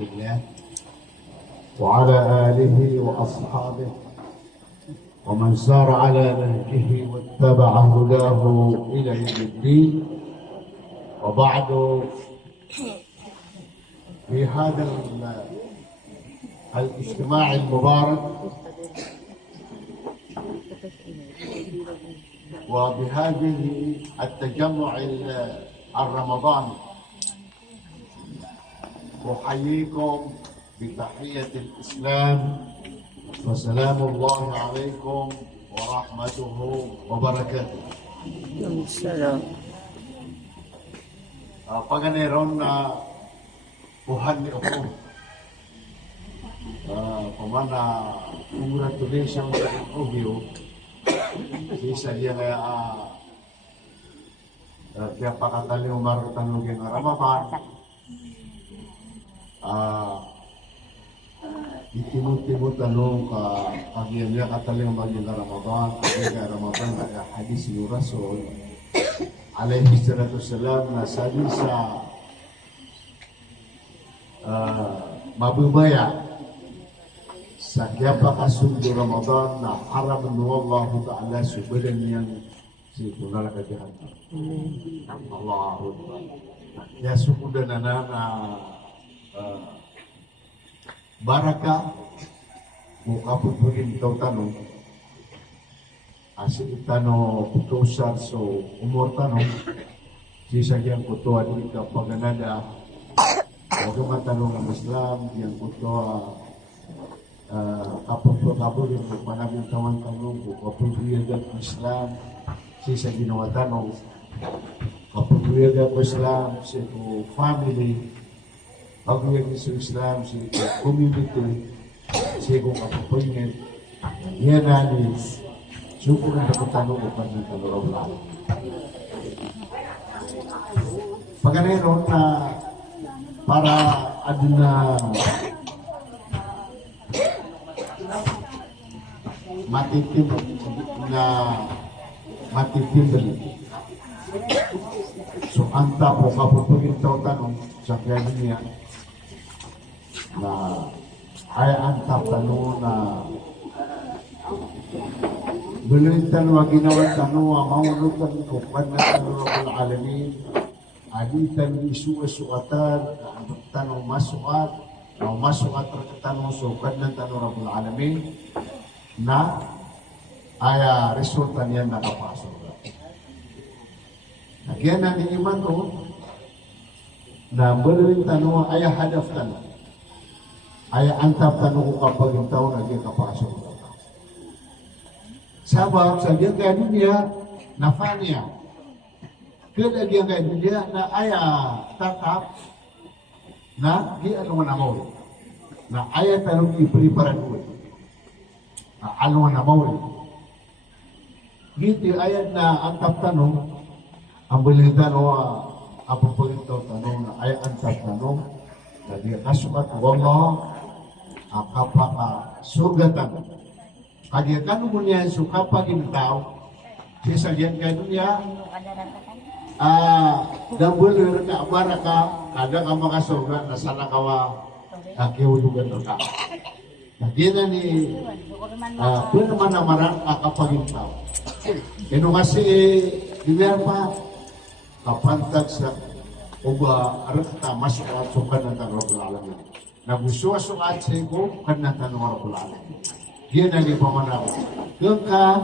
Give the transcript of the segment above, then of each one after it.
الله وعلى آله وأصحابه ومن سار على نهجه واتبع هداه إلى يوم الدين. وبعد، في هذا الاجتماع المبارك وبهذه التجمع الرمضاني أحييكم بتحية الإسلام وسلام الله عليكم ورحمته وبركاته. Salam. Paganaron na puhan ni ako. Pamana, congratulations sa interview. Isa niya kaya kaya pakatali umarutanugin na Ramadan. Itimut-timut tanong kagiyan niya kataling maging Ramadan, kaya Ramadan na hadis ni Rasul alayhi salatu salam na sabi sa mabubaya sa kaya pakasundo Ramadan na haram nuwallahu ta'ala subulan niyang si punala kajahan. Allahu Akbar. Kaya sukudan na baraka mo kapupugin itaw tanong asi itano putusar so umor tanong sisagyang kutuwa di ka paganada huwag matanong ang Islam yang kutuwa kapupugin mo panabing tawang tanong kapupugin ang Islam sisa ginawa tanong kapupugin ang Islam sa family paguyag sa Islam, sa community, sa kong kapapingin, yan namin, suko na nakutanong upang ng taluraw. Pagkanero na para adun na matitim so anta po kapapingin tao tanong sa kaya niya na ay antap tanong na bilin tanong ginawa tanong maunutan ko na tanong ng alamin aditan isu-suatan tanong masukat o masukat tanong sukat ng tanong ng alamin na ay resulta niya nakapasok. Nagyan na ni iman ko na bilin tanong ay hadaf tanong ay antap tanong ko kapag yung taon naging kapasok. Sabab sa diyan kaya dunia na fanya. Kada diyan kaya dunia na ay tatap na di ano na mo. Na ay tanong iprepare ko. Ano na mo. Giti ayat na antap tanong ang bilin tanong apong pagitaw tanong na ay antap tanong na di kasukat wallah kapaka sugatan. Kaya kanu mo niya suka pagintao, siya yan kayo niya, dabulir ka, amara ka, kada ka makasuga, nasana ka wa, kakiulugan ka. Kaya na ni, kung naman amarang kakapagintao. Ino kasi, di ba pa, kapantag sa uba, arakta, masukat ng Rabbul Alamin. Nagusuwa-sukat sa iko, kanatan ng Rabbul Alamin. Yan ang ipamanaw. Kung ka,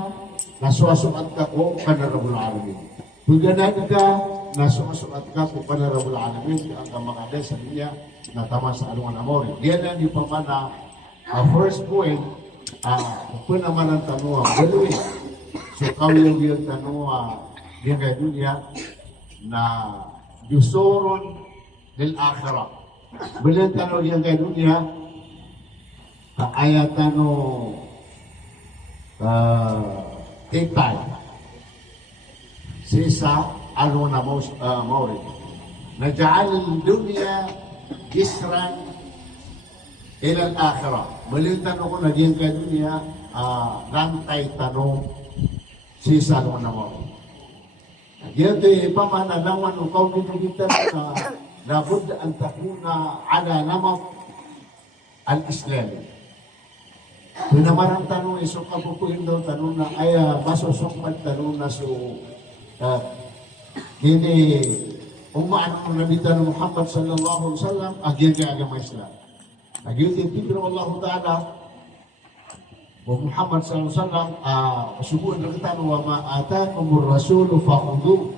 nasuwa-sukat ka ko, kanatan ng Rabbul Alamin. Pagganag ka, nasuwa-sukat ka ko, kanatan ng Rabbul Alamin. Ang kamakada sa niya, na tama sa alungan amori. Yan ang ipamanaw. First point, kung naman ang tanong, galuin. So, kawin yung tanong, yan kay dunya, na yusoron del akhirah. Bilin tanong yan kay dunya, ayatan no itay sisa ano na mauri naja'al dunya kisran ila al-akhirah. Bilin tanong ko na yan kay dunya, rantay tanong sisa ano na mauri. Yan di pamananawan o kaunit kita na لابد أن تكون على نمط al-Islami. Pinamarang tanong iso kapupuin daw tanong na ay masusukman tanong na so ini umaan ang nabitan ng Muhammad sallallahu alaihi wasallam agyan kay agama Islam. Agyan titipiro Allah Ta'ala wa Muhammad sallallahu alaihi wasallam subuhan na kita wa ma atakumur rasulu fakhudhu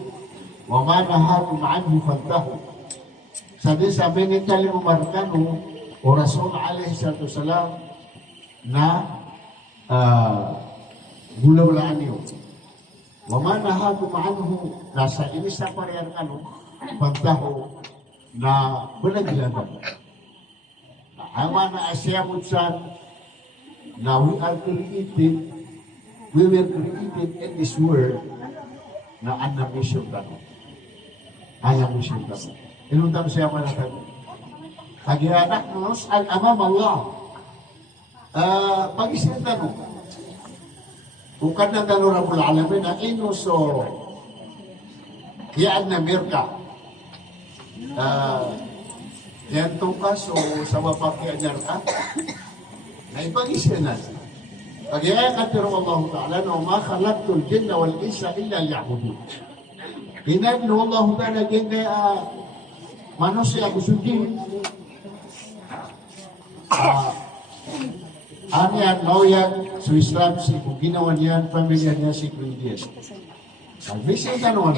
wa ma nahakum anhu fantahu. Sabi ni kalimu markanu o Rasul alaihi salatu wasallam na gula-gulaan niyo. Wa ma nahakum anhu nasa ini sa parehan pantaho na balaglagan. Ang mga asyamutsan na we were created in this world na anamisyon tayo. Anamisyon tayo. Inuntam siya mga tayo. Kagihanak nos al-amam Allah. Pag-isip tanong, kung kanang tanong Rabbul Alamin na inuso yaan na mirka yan tukas o sa mapakyanar ka na ipag-isip na kaya katiro Allah Ta'ala na ma khalaqtul jinna wal insa illa liya'budun pinagno Allah Ta'ala kaya manusia kusudin Anian, Noyan, sa Islam, si kung ginawa niyan, pamilya niya si Queen Sabi siya tanong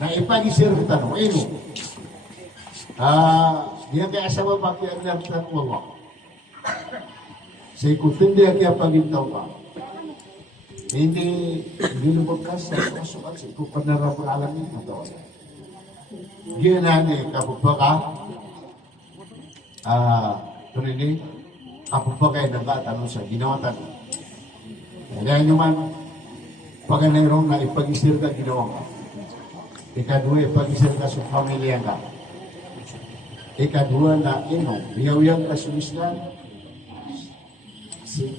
na ipag-isir ko tanong, ino. Diyan kaya sa mabakyan na tanong Allah. Sa ikutindi ang kaya pagintaw ka. Hindi lumot ka sa kasukan, sa ikupan na Rabbul Alamin, matawag. Diyan na ni kapagpaka, tunini, ako pa kayo nagtatanong sa ginawa tanong. Kaya naman, pag nairong na ipag-isir ka ginawa ka. Ikadua, ipag-isir ka sa pamilya ka. Ikadua na biyawiyang ka sa Islam.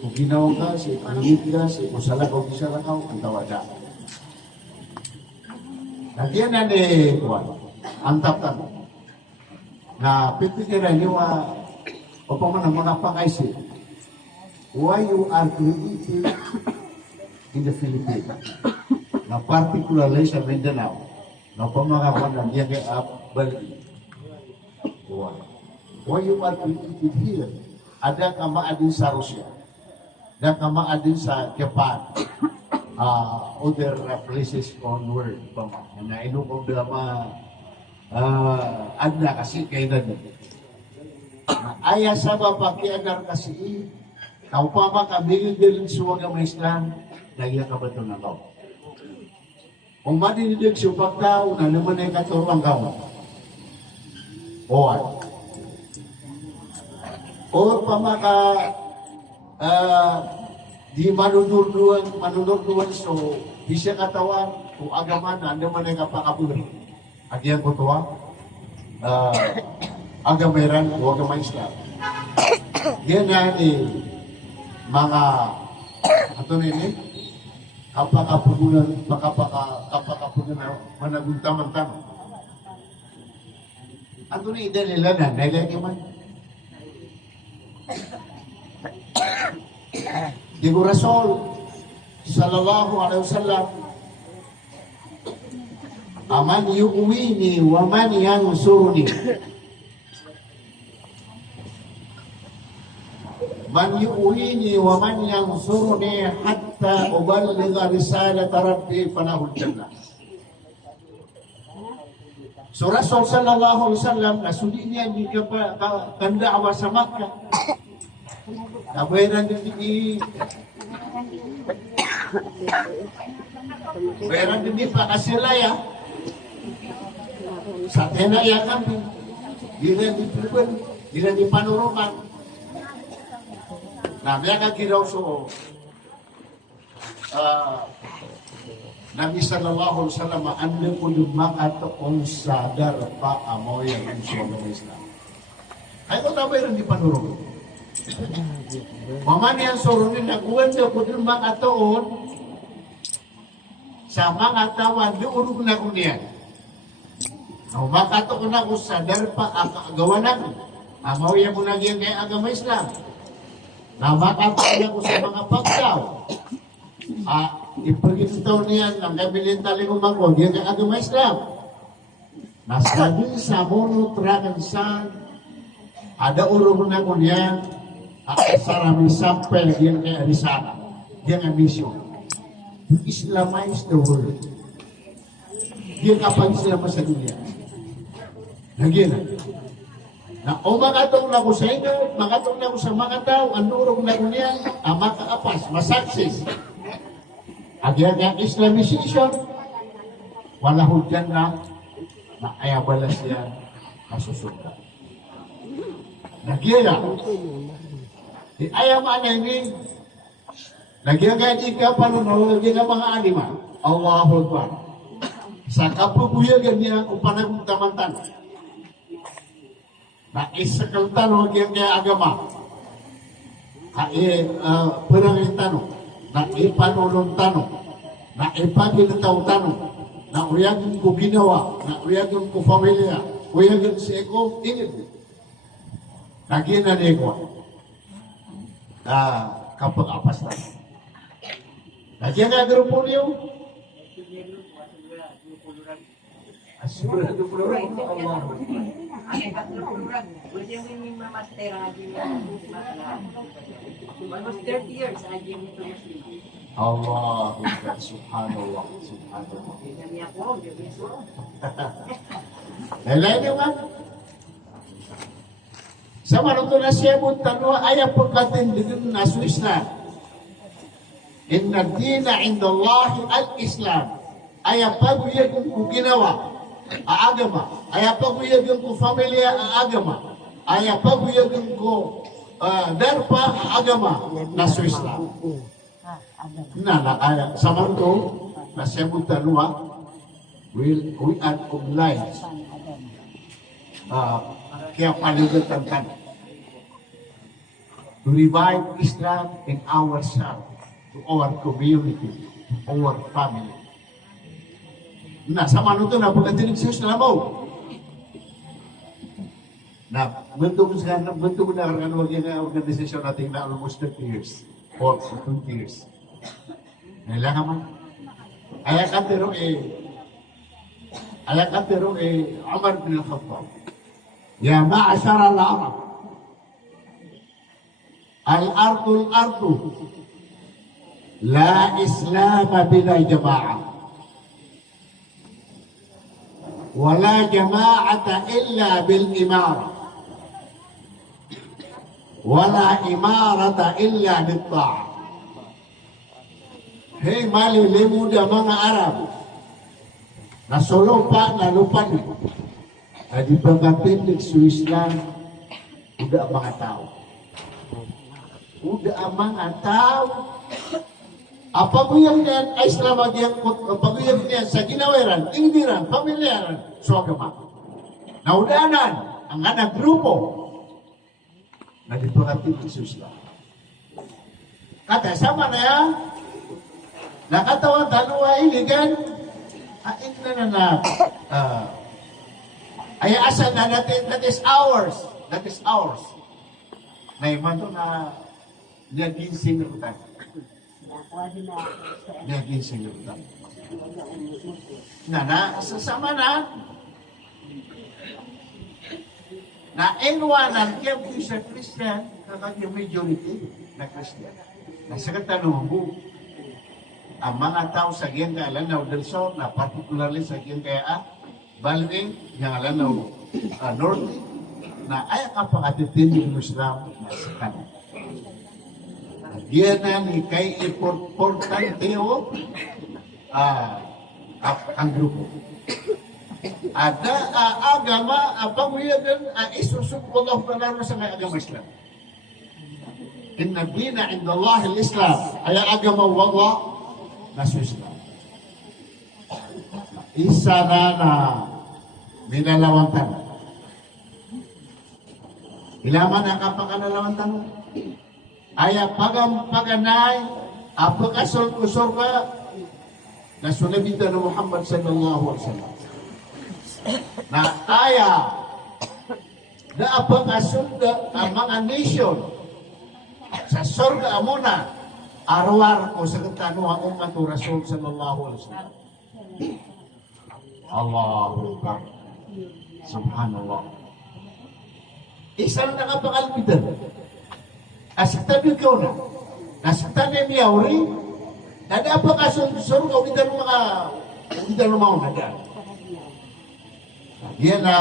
Kung ginawa ka, sa ipangit ka, sa ipusalakaw, isalakaw, ang tawada. Nagyan na ni Juan, ang taptanong. Na pipikiran niyo o pa man ang mga pang-isip, why you are created in the Philippines, na particularly sa Mindanao, na pa mga panang yan kay Bali. Why you are created here? Ada ka maadin sa Russia, ada ka maadin sa Japan, other places on world, na inukong drama, adna kasi kayo na din. Aya sa bapakianar kasi kau pa makabili din suwag ang Islam lagi ka ba ito na kau kung madinidig subag tao na naman ay katurang kau o pa maka di manunurduan so bisa katawan kung agaman na naman ay kapakabuli agyan ko tuwa agamiran o agamay Islam. Yan na mga kapakapunan na managuntaman-taman. Ato ni nila na, nailagay man. Di ko Rasul, sallallahu alaihi wasallam, aman yu'wini wa man yansuruni. Man yu'wini wa man yansuruni hatta uballigha risalata rabbi falahul jannah. So Rasul sallallahu alaihi wasallam nasuli niya di kandawa sa Makkah. Kabayaran din bayaran din pa kasilaya. Sa tenaya kami. Dila di panurukan. Nah, mereka kira so Nabi sallallahu alaihi wasallam anda kudu atau sadar pa amoy ang suami Islam. Ay ko tayo rin di panurong. Maman yang surunin nakuan dia kudu atau sa mga tawan di urug na kuniyan. Makato ko na ko sadar pa gawa na Amawya mo naging kay agama Islam. Na makapagyan ko sa mga pagdaw. Ipagitaw niyan ang kabilin taling umangko, diyan kay agama Islam. Nasabi sa mono trakan san, ada urong na ko niyan, sarami sampel diyan kay Arizana. Diyan ang mission. Islamize the world. Diyan kapag Islam sa dunia. Nagyan na o makatong na ko sa inyo, makatong na ko sa mga tao, ang urong na ko niyan, makaapas, masaksis. Agyan ang Islamization, wala ho dyan na ayabala siya masusunod. Nagyan di ayaman na ini, nagyan ika panunod, nagyan mga anima, Allahu Akbar. Sa kapubuyagan niya kung panagmutamantan. Na isakal tanong yang kaya agama. Perangin tanong. Na ipanulong tanong. Na ipagilitaw tanong. Na uyagin ko ginawa. Na uyagin ko pamilya. Uyagin si Eko, ingin. Naginan Eko. Kapag apas tanong. Nagyan nga grupo niyo. Sigurado po rin Allah. Almost 30 years, Allah, subhanallah, subhanallah. Lain yung kan? Sa manuto na siya mo tanwa, ayaw pagkatindigin na sa Islam. Inna dina inda Allahi al-Islam. Ayaw paguyag kung ginawa. Agama, ayaw paguyagan ko familia agama, ayaw paguyagan ko darpa agama na sa Islam. Na sa manto na sebutan wa we are obliged kaya paligatan tan to revive Islam in ourselves, to our community, to our family. Nah, sama nito na pagkatinig sa Diyos na mo. Na, bentuk na organisasyon natin na almost 30 years. Or 20 years. Nailangan man. Ayakatero Umar bin al-Khattab. Ya ma'asyara al-Arab. Al-ardu al-ardu. La Islam bila jama'ah. ولا جماعة إلا بالإمارة ولا إمارة إلا بالطاعة. Hey, malilimu da mga Arab na sulupa na lupan na di pagkatindig sa Islam udah mga tao. Udah mga tao. Apabila niyan ay Islam agyan, apabila niyan sa ginawiran, indiran, pamilyaran, so agama. Naudanan ang anak grupo na dipagatin sa Islam. Kata sama na yan, nakatawa dalawa iligan, hain na ay asa na natin, that is ours. Na iman to na naginsing na utang. Naginsing na utang. Na sasama na enwanan kaya kung sa Christian, kapag yung majority na Christian. Nasa katanong mo, ang mga tao sa Gien kaya Lanao del Sur, na particularly sa Gien kaya Balwing, yung Lanao North, na ay kapakatitin yung Islam na sa kanan. Diyan na ni kay importante o ang grupo. Ada agama panguyagan isusuk Allah taala sa agama Islam. Inna dina inda Allah al-Islam. Ay agama wallah na Islam. Isa na minalawantan. Ilaman ang kapakanalawantan mo. Aya paganay apakasol-kusor ka na sunabita ng Muhammad sallallahu alaihi wasallam. Na aya na abang asunda ang mga nation sa sorga amuna arwar ko sa katano ang umat o Rasul sallallahu alaihi wasallam. Allahu Akbar. Subhanallah. Isa na nakapangalpitan. Asiktan yung ikaw na. Asiktan na yung miyawri. Nada pa ka surga o kita ng mga nada. Yan na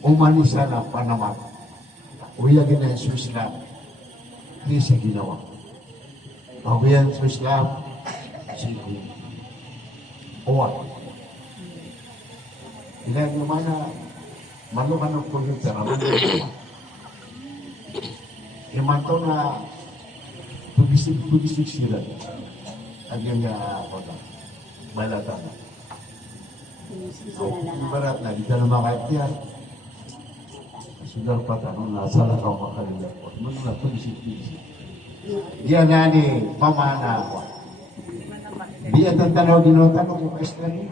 umanisa na panamat. Uyagin na sa Islam. Hindi siya ginawa. Pawiyan sa Islam, sige. Uwan. Ilan yung mana, malukan ng computer, imanto na pugisik sila. Agyan nga ako na, balata na. Ibarat na, di ka na makaitiyan. Sudah patano nasa lakaw makalilat ko. Ano na pugisik. Diyan na ni pamana ako. Diyan ang tanaw ginutan ko kay Islam.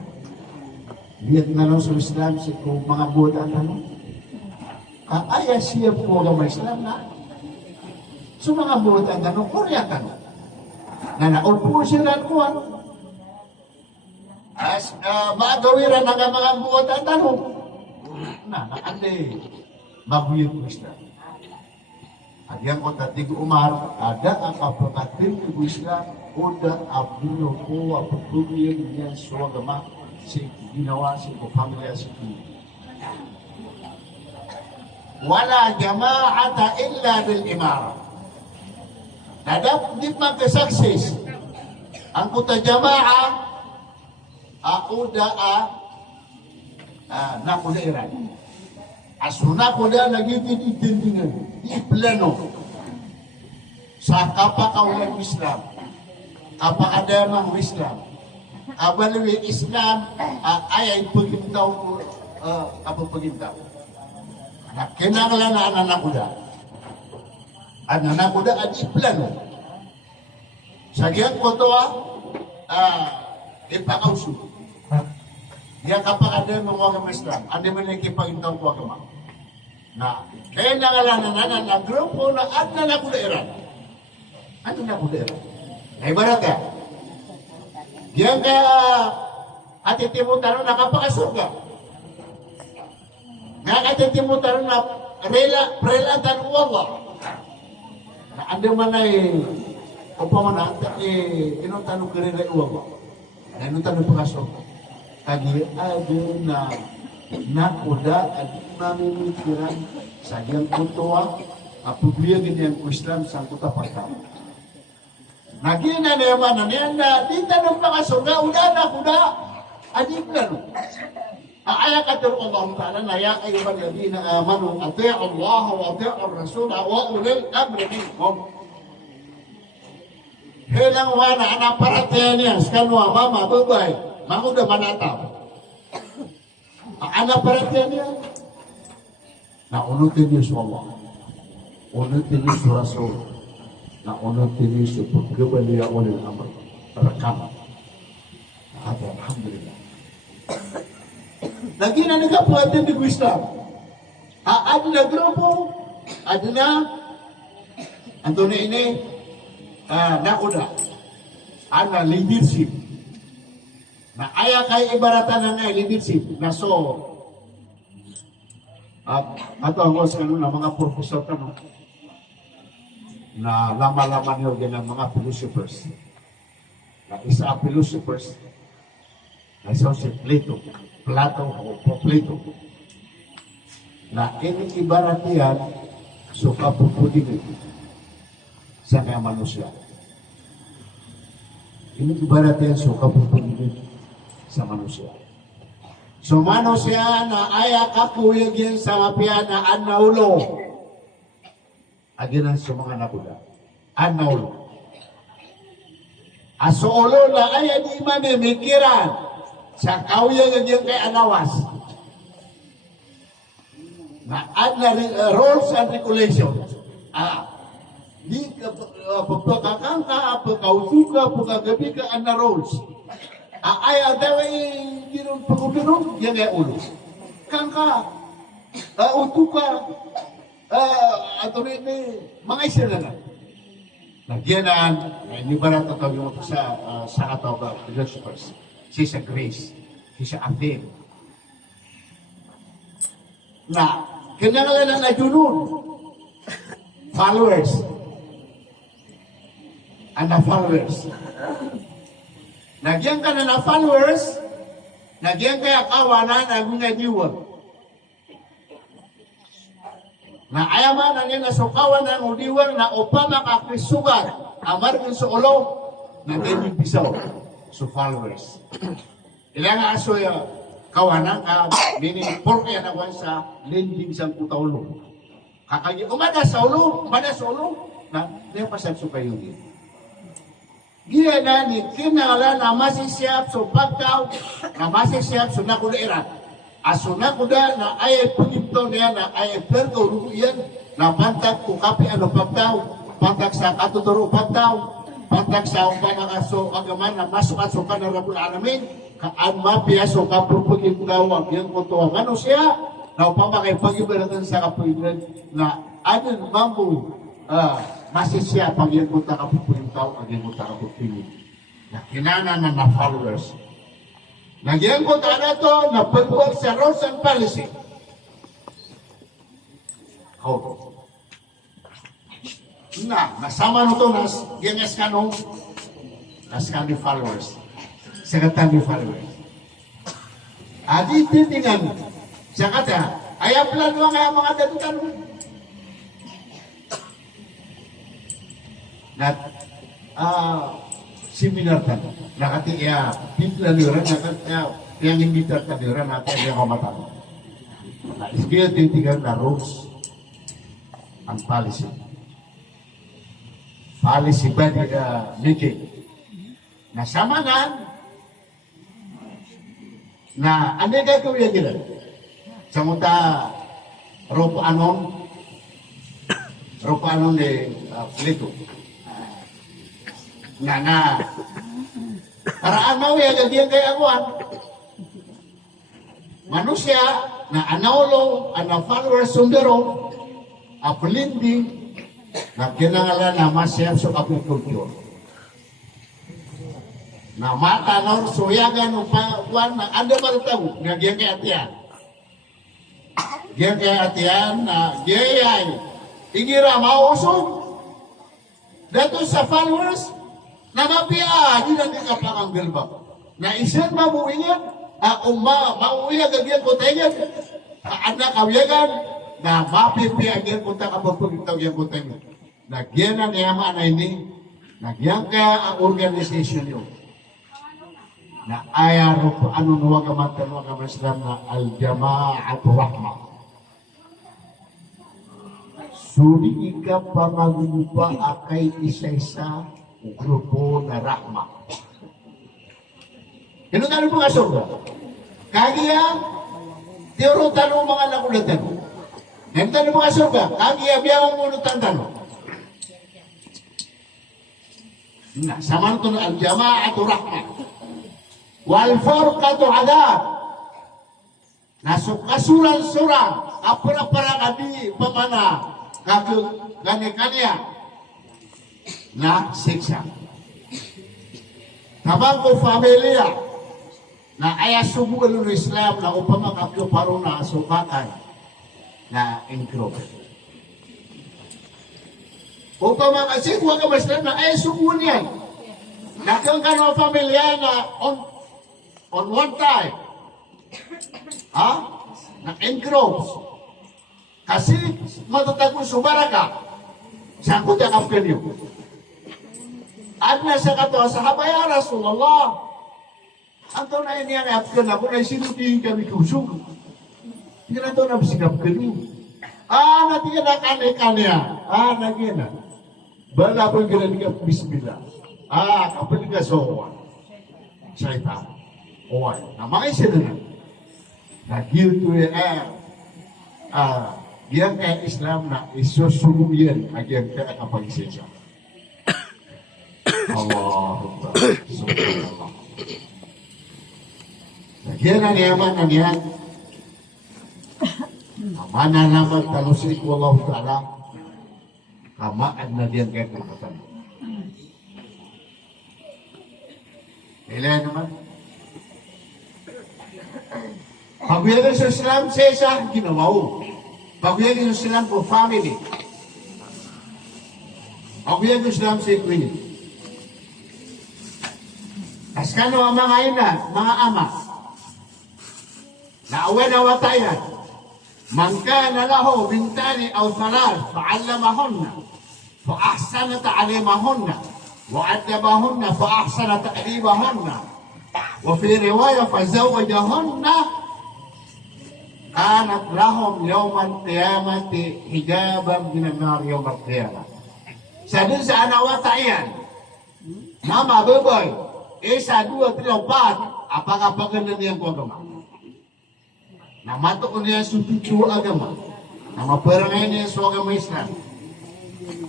Diyan na lang sa Islam si ko mga buta ang tanong. Aya siya po ang mga Islam na. So mga buta ang tanong, Korea tanong. Na naupo sila ko ano. As magawiran ng mga buta ang tanong. Na ande maguyot ko Islam. Agyan ko tatig umar, ada ang kapakatin ko Islam, oda abdulo ko, apagpugyan niya suwagama, si ginawa, si pamilya, si kini. Wala jama'ata illa bil imara. Nadap di magkasaksis. Ang kuta jama'a, auda nakudairan. Asuna ko na nagititintingan, di plano sa kapakaulang Islam, kapakadamang Islam, abalawi Islam, ay pagintaw ko, pagintaw. Kinanglan na ananakuda. Ananakuda at di plano. Sagyang ko to, ipakauso. Dia kapakadamang mga Islam, adi man ikipagintaw ko agama. Na kaya nangalan na grupo na at na nakudairan. Ano nakudairan? Ay barat ka. Diyan kaya atitimutan na nakapakasurga. Nga atitimutan na relatan Allah. Na ando man ay upamana inutanong ka rin ay Allah. Na inutanong pakasurga. Kagi ada na nakuda at mamimikiran sa diyang kutuwa apubiyagin niyang Islam sa kutapata. Nagina naman na niyan na di tanong mga surga, uda na kuda adik na no. Aaya ka doon Allah Ta'ala na ya ayuhan yadina amanu ati' Allah wa ati' al-Rasul wa ulil amri minkum. Helang wana anak paratiyan niya skanwa mama babay manguda manatap. Anak perhatian dia. Nah, unutin dia Allah. Unutin dia Rasul. Nah, unutin dia sebab dia oleh amal. Rekam. Alhamdulillah. Lagi na nagkapuatin di Islam. Ada na grupo. Ada na. Antoni ini. Nakuda. Ada leadership. Na aya kay ibaratan na leadership na so ato ang sa na mga professor tanong na lama-lama niyo ng mga philosophers na isa ang philosophers na isa si Plato o Plato na iniibaratihan so kapupudin sa mga manusia iniibaratihan so kapupudin sa manusia. So manusia na aya kakuyagin sa mapian na anaulo. Aginan sa mga nakuda. Anaulo. Asuolo na aya di mamimikiran sa kawuyagin kay anawas. Na adna rules and regulations. Di pagkakang ka, pagkausuka, pagkagabi ka, ana rules. Ay, daw ay ginong pagkutunong, yan ay ulo. Kangka, utuka, ato rin mga isira na. Nagyanan, hindi ba na tatawag yung sa katawag philosophers? Siya Grace, siya Athene. Na, kinangalan na junun, followers, and the followers. Nagyan ka na followers, nagyan kaya kawanan ang mga diwa. Na ayaman ang yan nasukawan ng udiwang na upama kakrisugan amar kung sa ulo na ganyan pisaw so followers. Ilang aso yung kawanan ka meaning porke yan ako sa lending sa kutaulo. Kakagi umada sa ulo na yung pasagso kayo din. Gila na ni kinala na masisiyap so pagkaw na masisiyap so nakuliran. Asuna kuda na ay pagito niya na ay perko ruyan na pantag ko kapi ano pagtaw pantag sa katuturo pagtaw pantag sa umpama kaso agaman na masuk ka na rabul alamin kaan mapiaso ka pupugin tawag yung kutuwa ano siya na upama kay pagibaratan sa kapulitan na anon mambu masisya pag yung kuta ka pupugin tawag ang yung kuta ka pupugin na kinana na followers. Nagyan ko na to na pagbuwag sa rules and policy. Nasama na to nas gengas kanong naskani followers. Sekatani followers. Adi titingan siya kata, ayaw plan mo nga mga datutan mo. Seminar kan, nakati ya pimpinan orang nakati yang imbitar kan orang nakati yang komatan. Nah, iskaya titingan na rules and policy. Policy ba di meeting? Nasama na ano gagawin nila? Samuta ropo anon ni Lito. Na para anaw ya gadiyan kay aguan manusia na anaulo ana followers sundero apelindi na kinangalan na masyam sa agriculture na mata nor suyagan ng pagwan na anda maritaw nga giyan kay atiyan na giyay igira mausog dato sa followers na mapia, di na kapanganggal ba? Na isan mamuingan, mauiyan agyan ko tayo, anak kawiyagan, na mapipia agyan ko tayo kapagpagitaw agyan ko tayo. Nagyan ang yaman na ini, nagyan kaya ang organisation yun. Na ayaro po ano nuwag ang Islam na al-jama'at rahmah. Suri ika pamagupa akay isa-isa grupo na rahma. Kinutan mo nga surga. Kaya, tiyuro tanong mga nakulatan. Kinutan mo nga surga. Kaya, biyawang munutan tanong. Sama ito na al-jama'atu rahma. Wal-furqatu adab. Nasukasuran-suran. Apura-para kami pamana. Gani-kanya. Na siksa. Tabang ko familia na ay subukan ng Islam na upang makapyo paro na asukatan na include. Upang makasik, huwag ka Islam na ay subukan yan. Nakang ka ng familia na on one time. Na encroach. Kasi matatagong subara ka. Saan ko dakap ka niyo? At nasa kato, sahabay ya Rasulullah. Ang tunay niya na apkan ako na isinutin kami kusog. Hindi na ito na bisigap kami. Natin na kanay-kanya. Nagyan na. Bala po yung ginaniga bismillah. Kapag ka sowan. Saitan. Owan. Na mga isina na. Nagyan to yan kaya Islam na isusubo yan. Nagyan kaya kapag isensya. Allah Subhanallah. Nagyan ang yaman ng yan. Mana nama talusik wallahu ta'ala kamaan na diyan kaya kumatan. Ilan naman? Pagbiyagan sa Islam, sa isa, ginawa. Pagbiyagan sa Islam po, family. Pagbiyagan sa Islam, sa equity. Askano ang mga ina, mga ama, na awan na watayan, man kana lahu bintani aw thalas fa'allamahunna fa ahsana ta'limahunna wa adabahunna fa ahsana ta'dibahunna wa fi riwayah fa zawwajahunna kanat lahum yawmal qiyamati hijaban min an-nar yawmal qiyamah. Sa dun sa anawatayan, mama baboy, isa, dua, tiga, empat, apakah paganda niyang agama? Nama to ko niya sututu agama. Nama perangay niya sa agama Islam.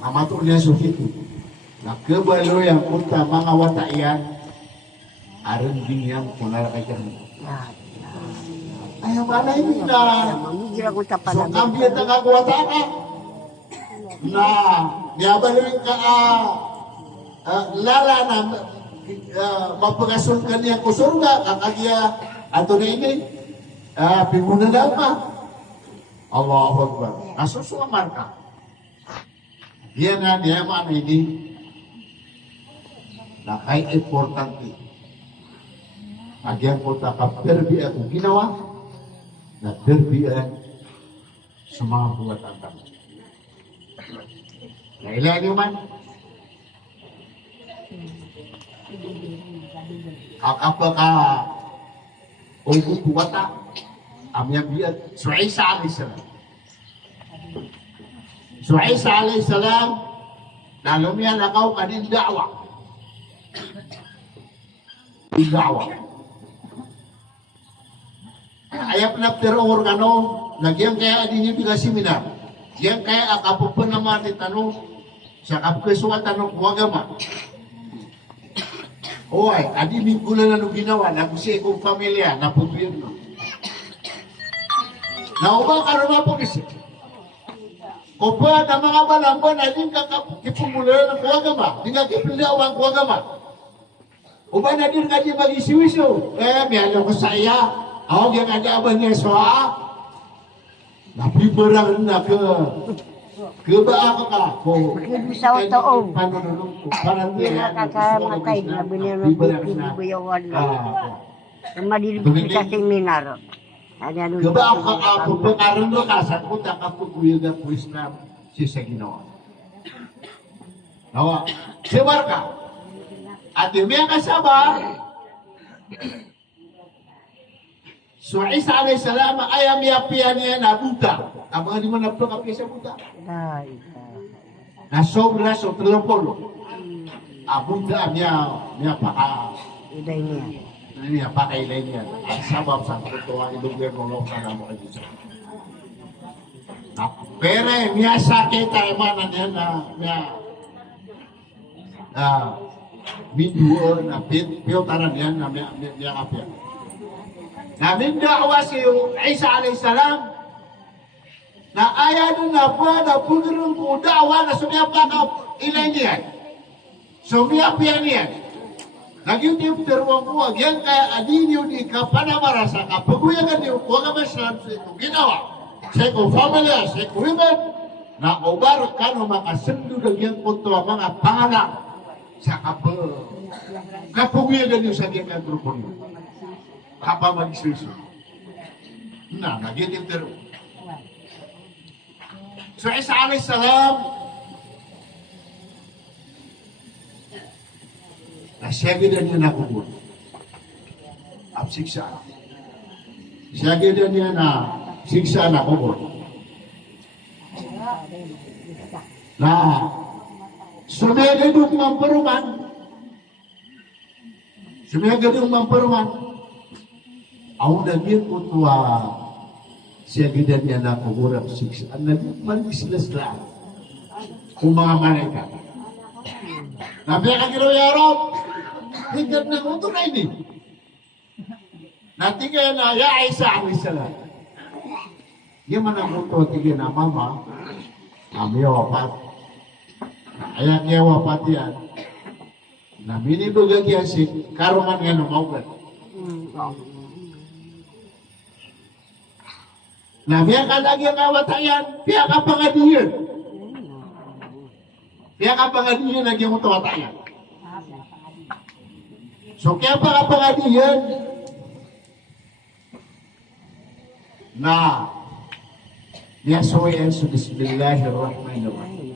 Nama to niya sututu. Na kebalo yang punta mga wataian, aron din yang punar kay kami. Ayaw mana ini na. So kambia tanga kuwataka. Na, niyabalo ka lala na mapagasulkan niya ko surga kakagya ato na ini pimuna dama Allahu Akbar asusuamar ka dia na dia mana ini na kay importante agyan ko ta kapirbi ako ginawa na terbian sa mga buhat ang kami kailan nyo man apakah ugu kuwata amya biat so Isa alaihissalam lalu niya nakaw kanin da'wa ayap na pero organo nagyang kaya adinyo biga seminar yang kaya akapupan naman itanong sa kapkeswa tanong kuwagama. Oy, adi minggulan na ginawa, nagusi kong pamilya, napupirno. Naubang karama po kasi. O pa, na mga balambon, adi kipumulan ng kuwagama, di nga kipilawang kuwagama. O ba na din ka di mag-isiwiso? May alam ko sa iya, ako yung adaban niya soa. Napibarang na Kebaa ka ko. Sa taong. Parang Nakakamatay na binibuyawan lang. Madilibig sa seminar. Kebaa ka ako. Pagkaroon mo ka sa kuta ka po kuyaga po Islam sa Ginawa. Nawa. Sibar ka. At yung mga kasama, so Isa alaihissalam ayam yapian niya na Buddha. Ang mga di mo napakapi sa Buddha. Na sobra so telopolo. Buddha niya paka. Iday niya. Niya paka ilay niya. Ang sabab sa kutuwa ilugyan ng lokal na mga dito. Pero niya sakit ay manan niya na minduo na piyotaran niya na niya kapya. Namin da'wa si Isa alaihissalam na ayaw na pa na pugurong ko da'wa na sumiyapa ka ilay niyan. Sumiyapa niyan. Nagyutip terwang ko, yan kaya adinyo di ka panamarasa ka, paguyagan niyo, huwag ka masyalam sa ito ginawa. Sa ito family, sa ito women, na obar ka no makasendo ng yan punto ang mga pangalang sa kapaguyagan niyo sa ganyang grupo niyo. Apa mag-isuso. Na, nag-itim tero. So, Isa alaihissalam, nasyagidan niya na kubur. Absiksaan. Nasyagidan niya na siksaan na kubur. Na, sumiyagadong mamparuman. Sumiyagadong mamparuman. Ang naging kutuwa siya gidan niya na kuburang siksaan. Nag-malislas-las kung mga malaikat. Nabiya ka ginawa yarap. Hinggat na kuto na ini. Natingay na ya Isa alaihissalam. Dia mana butuh tiga nama mah, kami wafat. Ayahnya wafat ya. Nah ini begitu sih, karuman yang mau kan. Nah biar kan lagi ngawatayan, pihak apa ngadian? Pihak apa ngadian lagi yang mau watayan? So kaya apa ngadian? Nah, ya soya bismillahirrahmanirrahim.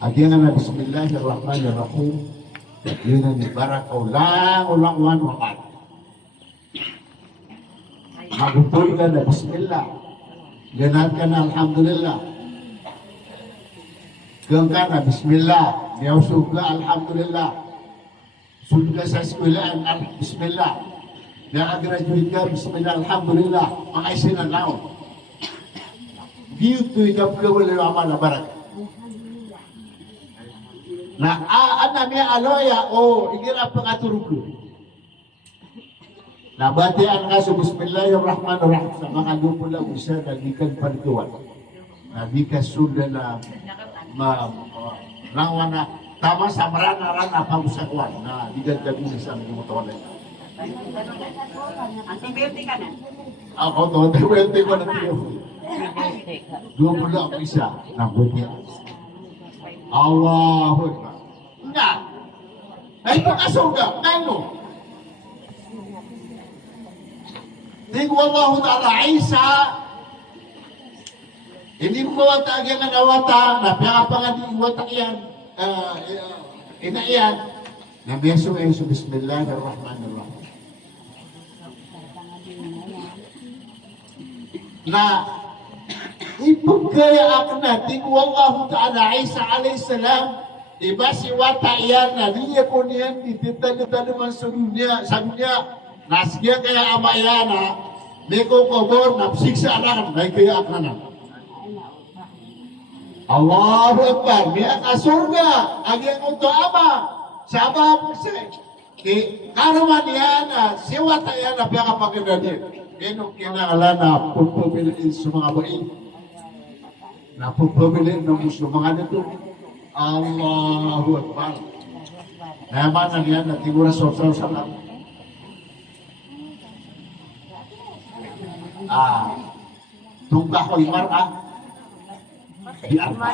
Adiana na bismillahirrahmanirrahim. Adiana ni barak ulang wan wakat. Magutul ka na bismillah. Ganat ka na alhamdulillah. Gang ka na bismillah. Niyawsug ka alhamdulillah. Sud ka sa eskwelahan bismillah. Na-graduate ka bismillah alhamdulillah. Ang aisin ang laon. Dito ikap ka wala yung ama na barak. Na anamnya aloya igira pangaturuk. Na batian kaso bismillahirrahmanirrahim sama kagum pula bisa nagikan pantuan. Nabi ka sudah na lawana tama samran apa usakwan. Nah digantag ni sa motor. Antibiotik kan? Ako to antibiotik ko na tiyo. Dua pula bisa nabuti. Allahu Akbar. Enggak. Ay pagkasog ka, kano? Tingwa Allah Ta'ala Isa. Hindi mo wata agyan ang awata, napiyaka pa nga di wata yan, inaiyan. Nabiyaso bismillahirrahmanirrahim. Na ipagkaya ako natin kung Allah Ta'ala Isa alaihissalam diba si wata yan na niya ko niyan ititalo naman sa dunya nasya kaya ama yan na may kukubor na siksa anak may kaya ako na Allahu Akbar niya kasurga agyan ko to ama sabab karuman yan na si wata yan na piya kapag Eno kinala na pupabilin sa mga bain. Na pupabilin ng muso mga nito. Allahu Akbar. Naman na yan na tigura sosaw sa lang. Tungka ko imara. Di arma.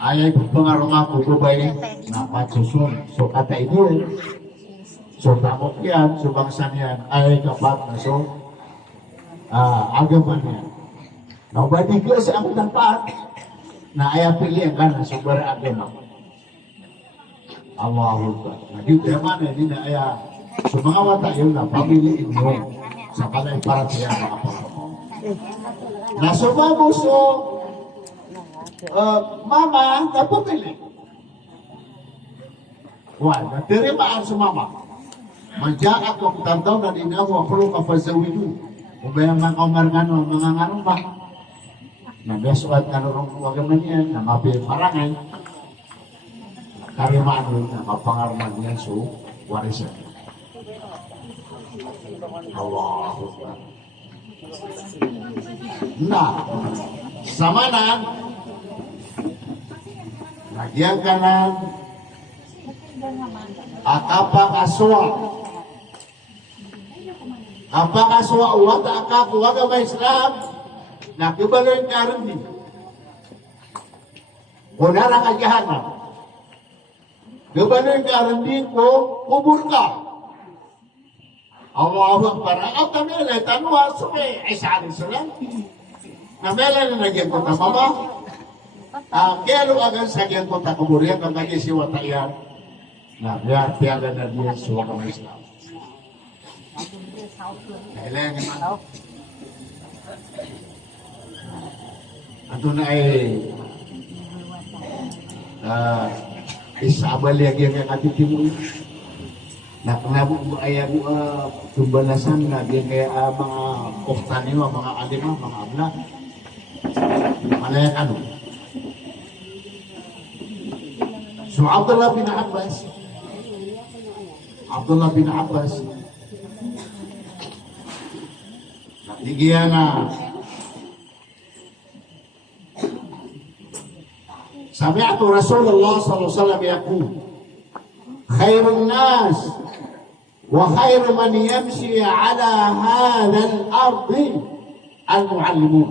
Ayay po pangarong ako gubay na patsusun. So kata ito so tamok yan, so bangsan yan, ay kapat na so agaman yan. Nobody goes ang dapat na ayaw pilihan ka na so bara agaman. Allahu Akbar. Naging naman na din na ayaw so mga wata yun na pamiliin mo sa kalay para siya makapagawa. Nasumamo so mama na pumili. Wala, natirimaan sa mama. Manjak ako tantaw na inawa ko kafazawidu. Ubayang mga kamargano, mga ngarong ba? Na besuat na nurong wagaman yan, na mapil parangay. Karimaan mo na mapangarman yan so warisan. Allahu Akbar. Nah, sama na lagyan ka na Apakah suwa wata akaku agama Islam na kibaloy karon din. Kunara ka jahanam. Kibaloy karon din ko kubur ka. Allahu Akbar. Ang kamila tanwa suke Isa alayhisalam. Namela na nagyan ko ta mama. Kaya agan sa nagyan ko ta kuburiya kang lagi si watayan. Nah, biar tiada dan dia suara Islam. Kailangan naman. Ato na isabal lagi yang katitimu. Nah, kenapa ayah tumbalasan na dia kayak mga oktani mga alima, mga abla. Mana yang anu? So Abdullah bin Abbas Higiyana. Sami'tu Rasulullah sallallahu alaihi wasallam yaqul khairun nas wa khairu man yamshi ala hadzal ardi al-muallimun.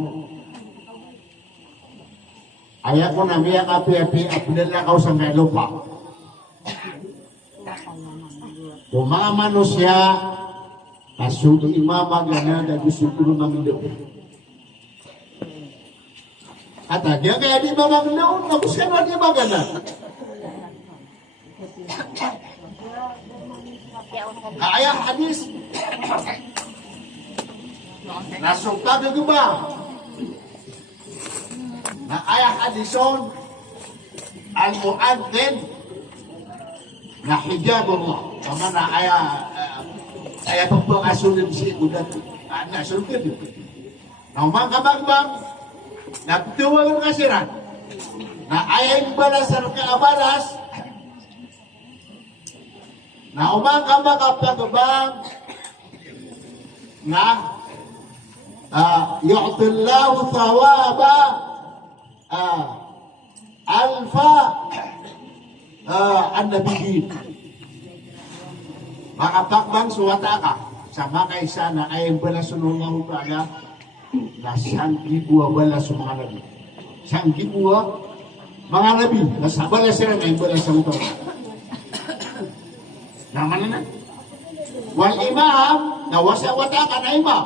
Ayat ko na miyak api-api abdala kau sampai lupa. Kung mga manusia kasuto imama gana da gusto ko mamindo. At dia kaya di ba magnaon na gusto na di ba gana? Ayah hadis nasukta ko ba? Na ayah hadison al-mu'adzin na hijab Allah. Kama na ayah pagpangasunin si Udat. Nasulkan yun. Na umangkabang-bang, nagtuwag ang kasiran, na ayah balasar kaabalas, na umangkabang na yu'tillahu thawaba alfa an-nabiyyin. Makapakbang suwata ka sama kaysa na ayang bala sunungaw ta'ala na sanggibuwa bala sa mga nabi. Sanggibuwa mga nabi na sa bala sila na ayang bala sa utang. Naman na. Wal imam na wasawata ka na imam.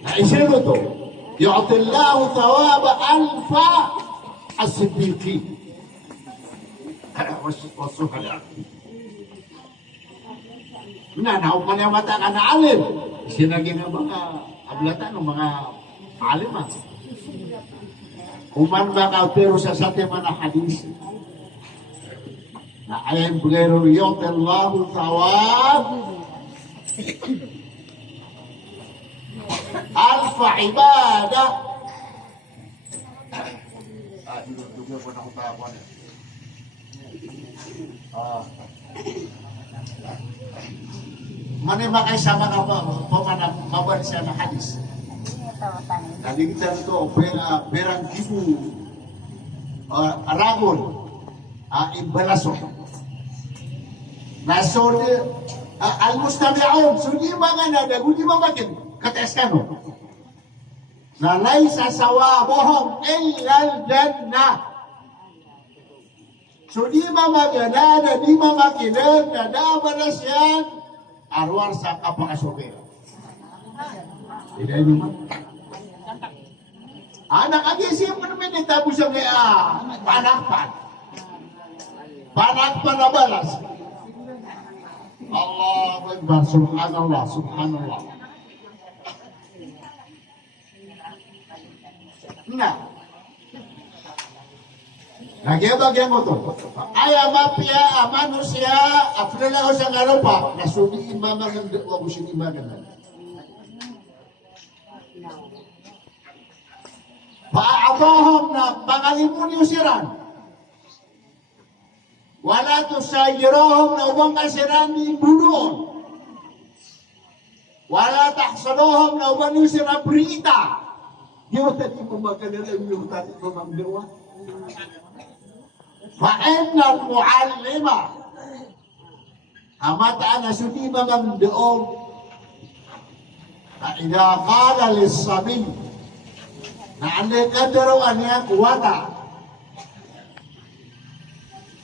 Na isiro to. Yu'tillahu thawaba alfa as-siddiqi. Wasuhala. Nauk man yung mata ka na alim. Sinagi ng mga ablatan ng mga alim. Uman ba ka pero sa man na hadis. Na ayang bulero yu'tillahu thawab alfa ibadah. Juga po na kutakuan. Mana makai sama apa pemana mabar sana hadis. Tadi kita tu berang kibu ragun imbalaso. Nasod al-mustami'un sudi mangan ada gudi makin kateskan. Na laisa sawabuhum illa al-jannah. Sudi mamagana da di mamakinan da balasyan arwar sa kapakasukir. Tidak ini. Anak agisip mo naman itapo siya kaya panakpan. Panakpan na balas. Allahu Akbar, subhanallah, subhanallah. Nah, Nagyabagyan mo to. Ay amapya manusia afdala ko sa ngarupa nasudi imaman ng wag siya imagan. Paabahom na pangalimun yung siran. Wala to sa yirohom na ubang kasiran ni budoon. Wala taksalohom na ubang yung siran berita. Yung tadi pemakanan yung tadi pemanggawa. Fa'inal mu'allima amataan na sudi mga doon na idakala lissabi na alikadaro aniya kuwata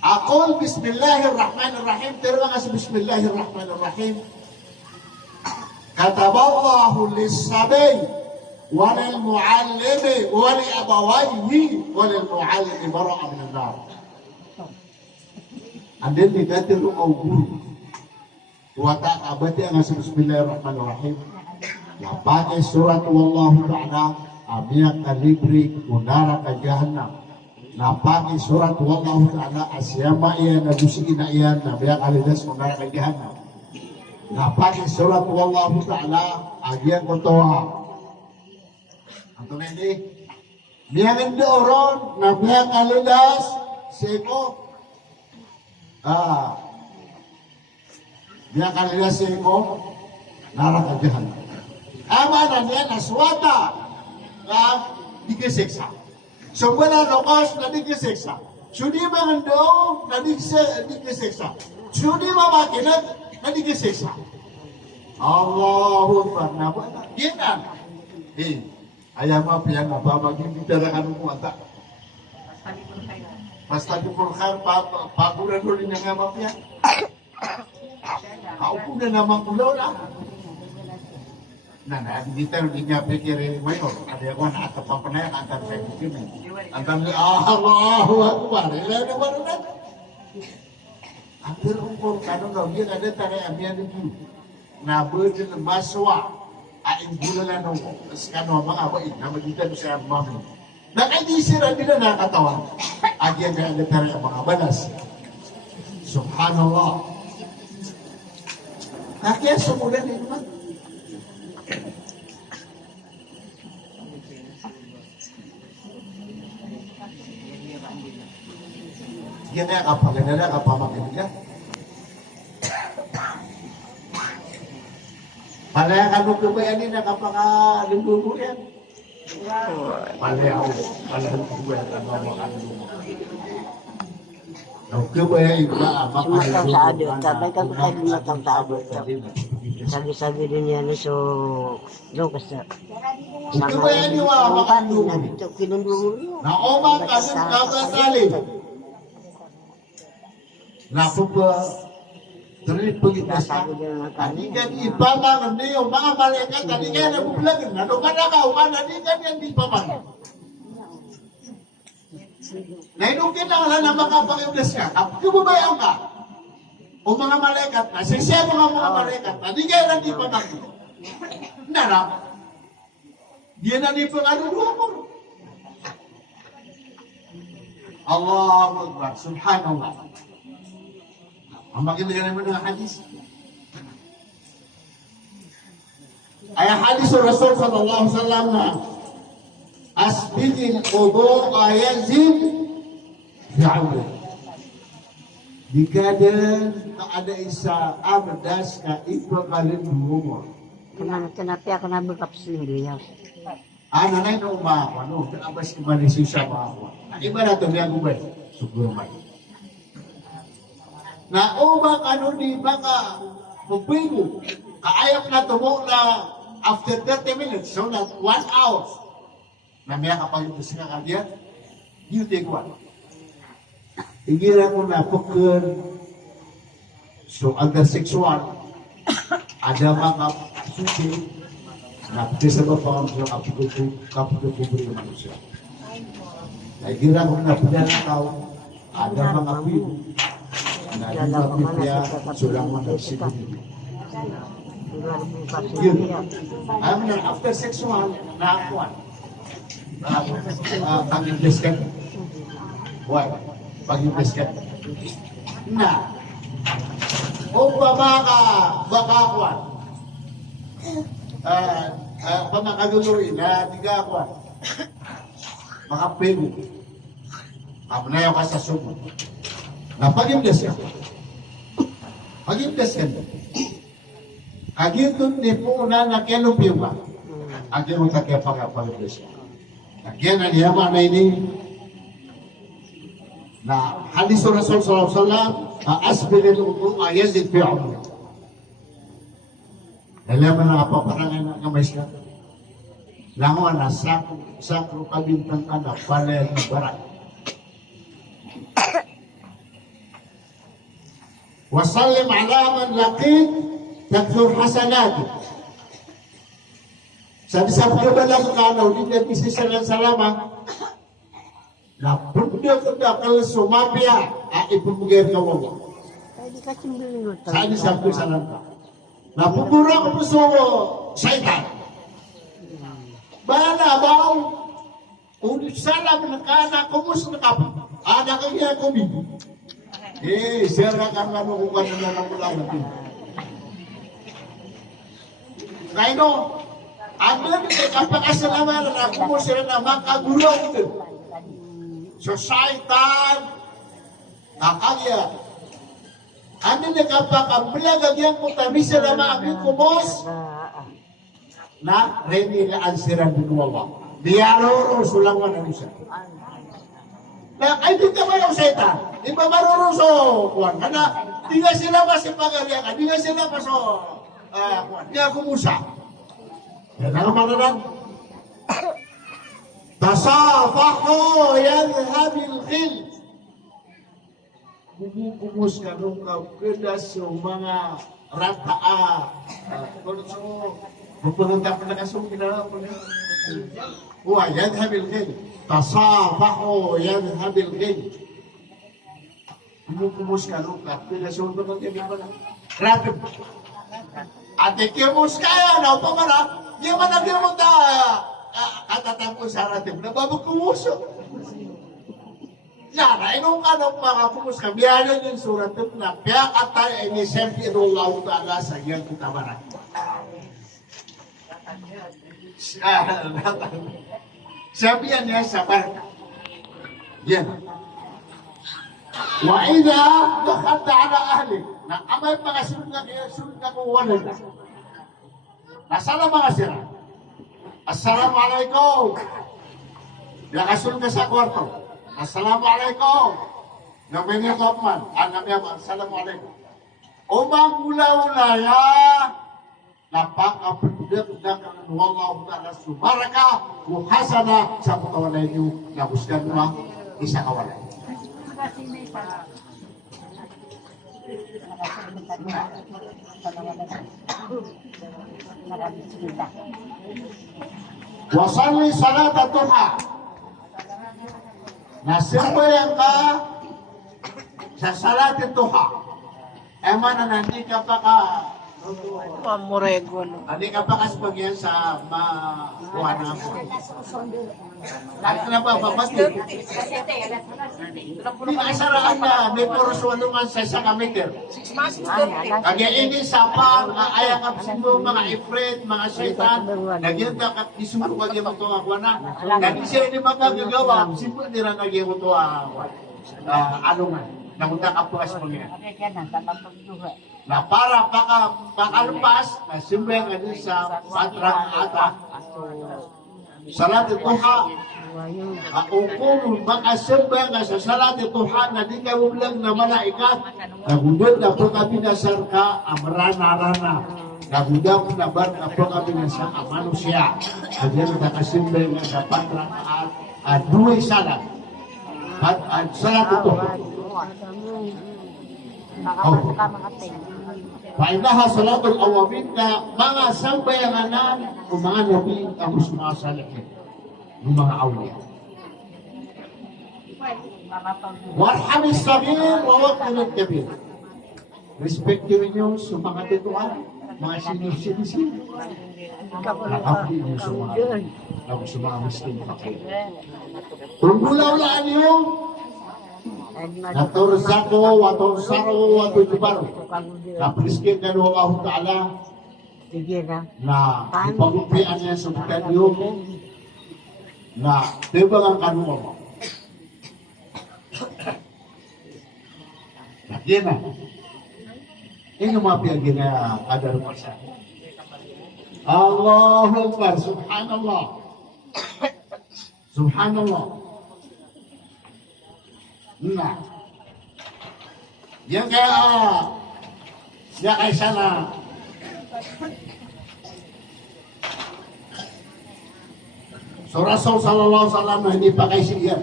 akol bismillahirrahmanirrahim pero nga sa bismillahirrahmanirrahim kataballahu lissabi walil mu'allimi wali abawayhi walil mu'allimi bara'a minan nar. And then diganti ro ang guru. Wata abadi ang sa bismillahirrahmanirrahim. Napake surat wallahu ta'ala amiyak kalibri kunara ka jahannam. Napake surat wallahu ta'ala asyama iya nabusiin na iyan nabiyak alidas kunara ka jahannam. Napake surat wallahu ta'ala agyan ko toha. Ang tunay di biyakin dooron nabiyak alidas seko dia akan lihat seko naraka jahanam. Amanan niya naswata nga dikisiksa. So wala lokos na dikisiksa. Sudi mangando na dikisiksa. Sudi mamakinat na dikisiksa. Allahu Akbar. Napa? Yan. Ayam apa yang babagin ditarakan mo ata. Basta di purkan paguran ulit ng amap yan. Kaupo na naman ulaw na. Hindi tayo hindi niya pikirin mayor. Ada yang na at papanaya antar sa ikin. Antar ni Allahu Akbar. Ilan na ba na? Antar kung kano na biya kada tayo amiyan ito. Nabudin maswa. Aing bulan na nung kano mga baik na magitan sa mami. Nakaidisira nila nakatawa. Agyan ka ada tayo mga balas. Subhanallah. Kaya sumulan din naman. Yan na kapaganda kapamakinig. Palaya ka nung kabayanin na kapakalinggo yan. Palaya ako. Palaya ko ba yan ang makakalinggo. Nung kabayanin ka, Matang sa ado. Sabay ka ko tayo matang sa ado. Sabi-sabi din yan so Lucas na. Kabayanin mo ang makakalinggo. Ito kinundugo niya. Naomang ka ng kabasalin. Napupa, tuloy pagkitas ka. Tadikan ipamangan niyo, mga malaikat, tadikan na bublagin. Nanukan na ka, tadikan yan di pamangan. Nainukin na wala na makapakiulas ka. Kumabayaw ka. O mga malaikat, nasisya mga malaikat, tadikan na di pamangan. Narap. Diyan na di pangaluduwa mo. Allahu Akbar, subhanallah. Ang makinig naman ng hadis. Ay hadis ng Rasul sallallahu alaihi wasallam na asbigil wudu ayazid fi'amri. Di kada ada isa abdas ka ipakalin mo. Kenapa aku nabur kapsul ya? Nanay na umawa, no? Abas kumalis siya maawa. Iba na ito, niya gubay. Siguro may. Na ubang ano di baka pupingo. Kaayap na tumo na after 30 minutes, so na 1 hour. Na may kapag-ipusin ka kanya, you take one. Igira ko na pukul. So, under sexual, ada mga suci, na pwede sa bapang siya kapag-ipusin manusia. Igira ko na pwede na tao, ada mga pido, na di mapipya, sulang mag-sipin. Yun. Alam mo na, after sexual, nakakuan. Pag-iblis ka. Why? Pag-iblis ka. Na, o baka kuan. Pamakagulurin na tiga kuan. Makapego. Amunayaw ka sa sumo. Na pag-iblis ka. Pag-iblis ka. Agitun ni po na nakialupiw ba? Agin mo takya pag-iblis ka. Agyan na niya na ini na hadis Rasul sallallahu alaihi wasallam asbil al-wudu yazid fi umri. Alam na paparangan ng kamay siya. Lango na sakro kabintang kana pala ng barat. Wasallim ala man laqit takthur hasanat. Sabi sa pagkabala ko kanaw, di natin salamat. Na bunda ko na kal sumapya, ipupugay ka wala. Sabi sa pagkabala na pupura ko po sa saitan. Bala baw, ulit salam na kana kumus na kapag. Ada kaya kumin. Sira ka nga mo kung ano na lang natin. Ngayon, ano kapag-asalaman na ako mo sila na makagulong din. So, saitan, nakagya. Ano na kapag-ambilag agyan mo tabi sila maagin kumos, na reni nga ansiran din wala. Diyaroro sulangan ano siya. Na ay di ka ba yung setan? Di ba maruruso kuwan? Kana di nga sila pa si pagaliakan, di nga sila pa so kuwan. Di nga kumusa. Yan ang mananan. Tasafaho yadhabil khil. Bumubumus ka nung kapilas yung mga rataa. Kurso, pupunta pa na kasong ginagawa ko na. Huwa, yadhabil khil. Tasafaho yadhabil khil. Bumubumus ka nung kapilas yung mga ginagawa. Ratib. Ate kimus kaya na upamana. Di man nagimot na katatapos sa ratib. Nababagkumuso. Nara, inong ka ng mga pumus ka, biyanan yung surat na kaya katay ay ni Sempi Rulaw Ta'ala sa iyang kutabaran. Sabi yan niya sa barka. Yan. Wa ina nakanta ala ahli na amay mga sunod na kuwanan na. Nasala mga sira. Assalamualaikum. Nakasunod ka sa kwarto. Assalamualaikum. Namanya kapan? Anaknya Assalamualaikum. Umang ula-ula ya. Napaka-berdak dan wallahu ta'ala subaraka muhasana sa putawanan niyo nabuskan mo isa kawalan. Wasalli salat duha. Nasimbayan ka sa salat duha. Eman na hindi ka pa ka hindi ka pa kaspagyan sa makuha mo. Ano na ba, babati? Hindi kasaraan na may poroswalungan sa isang meter. Kaya ini sa pang ayang absindo, mga ifrit, mga syaitan, nagyan ka isuko kag yung ito ako na. Kaya siya hindi magagagawa, simple nila nagyan mo ito ano nga, namunta ka po kaspagyan. Na para pakalpas na simbang ano sa patrang ata salat duha kung makasimbang sa salat duha na di ka ulang na malaikat nagudod na po kami na sarka amrana-rana nagudod na bar na po kami na sa manusia kaya nakasimbang sa patrang at duwe salat at salat duha Painaha salatul awabin na mga sambayanganan o mga nabi ang sumasalakin ng mga awliya. Warhamis sabir wa wakilat kabir. Respektirin nyo sa mga tituan, mga senior-citizen. Nakapli nyo sa mga miskin fakir. Kung gulaw-laan nyo, natursako, watursaro, watujubaro. Kapriskin ka ng Allah Ta'ala na ipagumpian niya sa bukan niyo na tibang ang kanungo mo. Yan na. Ini mga piyagin na kadar mo sa Allahu Akbar, Subhanallah. Subhanallah. Nah, yang kaya sana so Rasul sallallahu alaihi wasallam hindi pakai siya.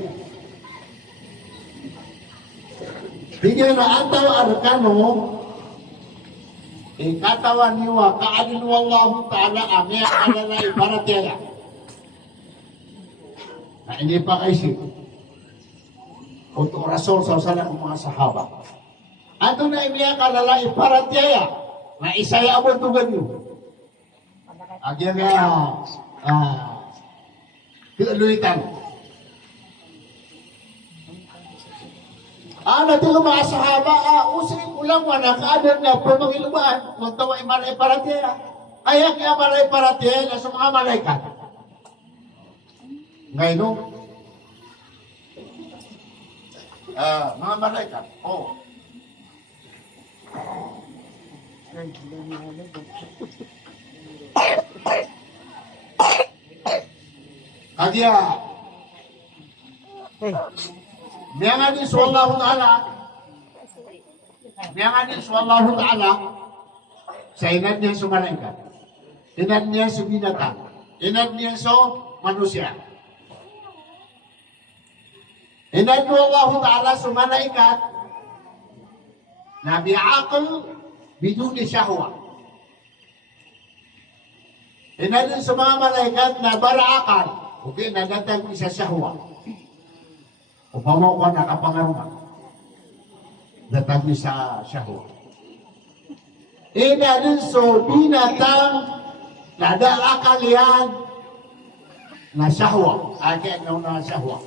Bigyan na ataw arkano katawan niwa kaadin wallahu ta'ala amya alala ibarat ya. Nah, hindi pakai siya. Untuk Rasul SAW mga sahabat. Ato na imiya kalalai para tiyaya na isaya abot tugan nyo. Agyan nga kilulitan. Ano ito mga sahaba, using ulang wana kaadar na pumangilubaan magtawa imaray para tiyaya. Kaya kaya maray para tiyaya na sa mga malaikat. Ngayon no? Mga malaikat, Agia, Eh, miangan wallahu ta'ala, wallahu ta'ala, sa inad niya sa malaikat, inad niya sa binatang, inad niya sa manusia. Inad wallahu ta'ala sa malaikat, na bi'aqal biduni syahwa. Inad sa mga malaikat na bara'akal, okay, nadatag isa syahwa. Upama ko nakapangarungan. Datang sa syahwa. Ina din so binatang nadalakal yan na syahwa. Akin na syahwa.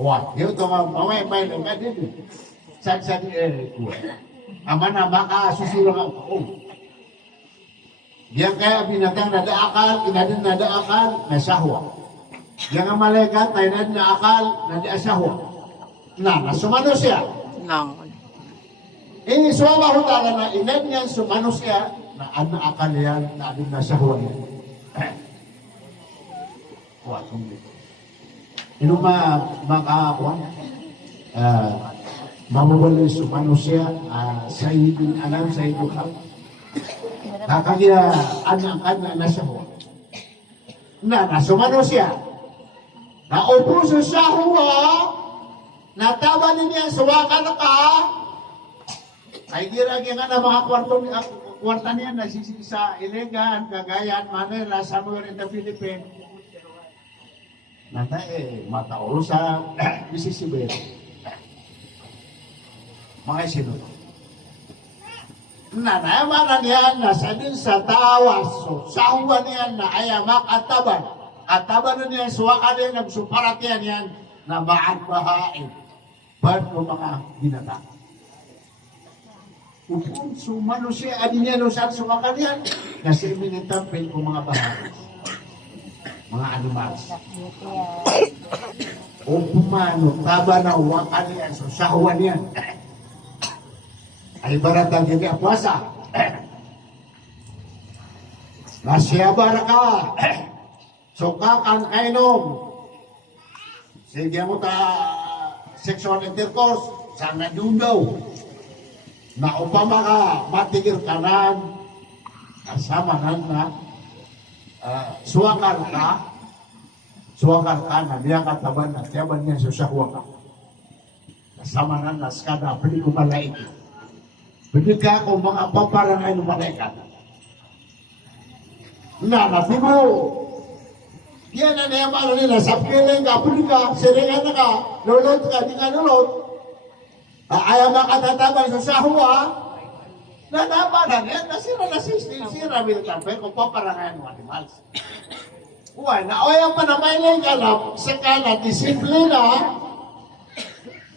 Wah, yun ito nga, mamay lang ka din. Sad-sad kuha. Ama na baka susurang ako. Yan kaya binatang nadaakal, inadin nadaakal na syahwa. Yang ang malaikat na inad na akal na di asahwa. Nasumano siya. no. Ini swallahu ta'ala na inad niya sumano siya na ano akal yan na adin na asahwa niya. Wah, kumbit. Ino makakuan? Mamawali sumano siya Sayyidin alam, Sayyidul Khalq. Kakagya anak na asahwa. Nasumano siya. Naupo sa syahwa, natawa niya, suwakan ka, ay giragi nga na mga kwarta niya, nasisi sa Iligan, Cagayan, Manila, somewhere in the Philippines. Mataulo sa Mississippi. Mga sinunod. Nanayamanan niya, nasa din sa tawas, so syahwa niya na ayamak at taban. At taba na niya, suwaka niya, nagsuparat yan na maat bahain. Ba't mo mga binata? Upon sumano siya, adi niya no saan suwaka niya, kasi minitampil ko mga bahain. Mga animals. O pumano, taba na waka niya, so sahuan niya. Ay barat ang hindi puasa. Nasyabar ka. Sukakan kainom. Sige mo ta sexual intercourse. Sana dudaw. Na upama ka matigir kanan. Kasama na suwakal ka. Suwakal ka na niya kataban na tiyaban niya sa syahwa ka. Kasama na skada. Pwede ko malaiki. Pwede ka kung mga paparangay ng malaikat. Natin mo. Yan na niya malo nila, sa piling ka, puli ka, siringan na ka, lulot ka, di ka lulot. Ayaw makatatabang sa sahwa, nanabanan yan, nasira na sira, militampay, kung paparangayan ng animals. Uy, naoyan pa na may lingkalap, sa kanan, disiplina,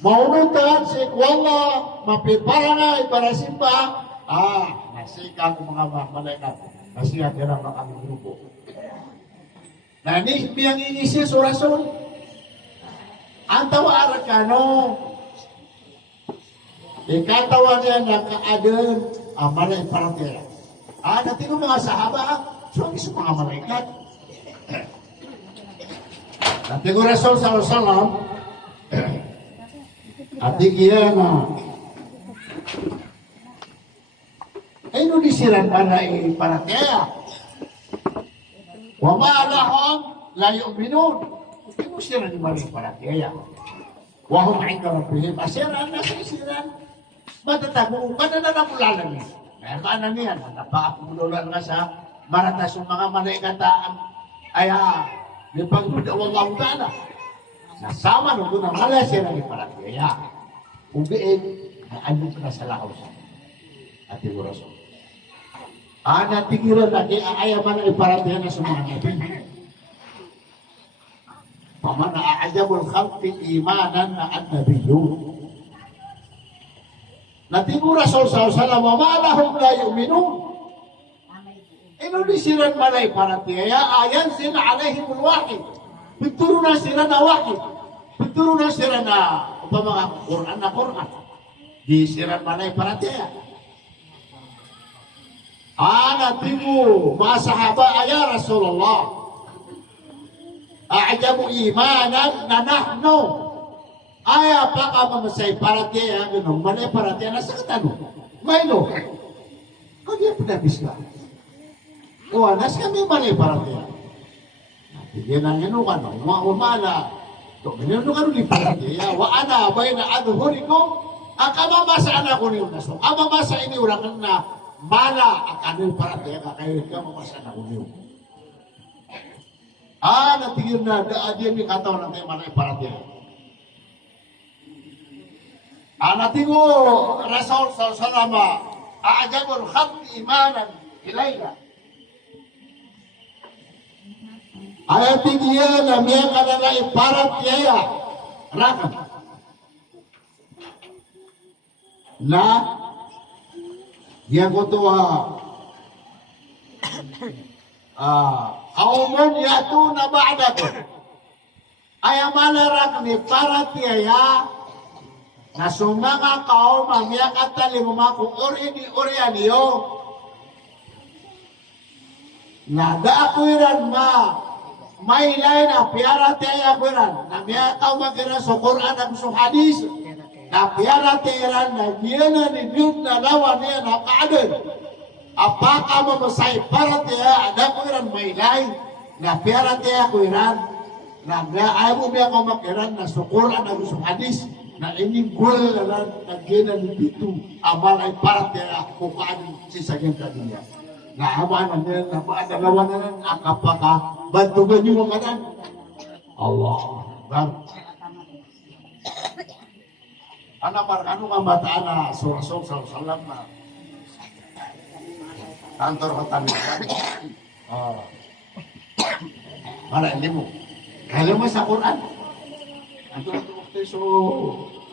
maunutan, sikwala, mapiparangay, para simba, nasika ko mga malaikat, kasi atira pa kami grupo. Nah, ini yang inisi surasul. Antawa arat kano. Ikatawa niya na kaadun malay paratera. Natin mga sahabat, so iso mga malaikat. Natin ko Rasul sallallahu alaihi wasallam. Ati kiya na. Ay no disiran para paratera. Wa ma'alahum la yu'minun. Hindi mo sila ni Maria Parataya. Wa hum 'inda rabbihim asiran na sisiran. Matatago ka na namula lang. Kaya kanan niyan, napaakumulan nga sa maratas ng mga malaikat ay may pagbudaw Allah ta'ala. Nasama nung doon ang malay sila ni Parataya. Ubiin na andun na sa lahaw sa ating Rasul. Natigiran lagi ayaman ay paratihan na sa mga nabi. Paman aajabul khalqi imanan na an-nabiyun. Natingu Rasul sallallahu alaihi wasallam, wa ma'alahum la yu'minun. Inulisiran malay paratiya, ayan sila alaihimul wahid. Pituro na sila na wahid. Pituro na sila na upama Quran na Quran. Di sila malay paratiya. Natimu masahaba ya Rasulullah. a'jabu imanan na nahno. Ay, apaka mamasay para tiya, gano'n, malay para tiya, nasa katano? Maylo. Kung yan pinabis ka. O, anas kami malay para tiya. Bigyan ang ano ka, no? Umala. Ito, ganyan ka rin para tiya. Wa ana, bay na anuhuri ko, ang kamamasaan ako niyo na so. Kamamasa iniurakan na mala ang kanil para tiya, kakayo kamamasaan ako niyo. Natigil na, diyan may katawan natin malay para tiya. Natingo Rasul salama a'jabul khalqi imanan ilayya. Ayatigya na miya kanala iparat yaya rakam. Na dia kutuwa kaumun yatuna ba'dakum. Ayamala rakni parat yaya na sumanga kaum mamia katali mumaku uri aniyo na da akuiran may lain na piara tayo akuiran na miya kaum makira sa Quran at sa hadis na piara tayo na niya na niyut na lawan niya na kaadun apaka mamasay para tayo ada akuiran may lain na piara tayo akuiran na ayaw mo miya kaum makiran na sa Quran at sa hadis na ining gol na lang nagina ni Bitu amal ay para tira kukaan si Sagyan kaniya. Na aman na nila na maadalawan na lang akapaka bantugan niyo mga nan. Allah. Ano nga mataan na surasong salam na kantor katanikan. Para hindi mo. Kaya mo sa Quran.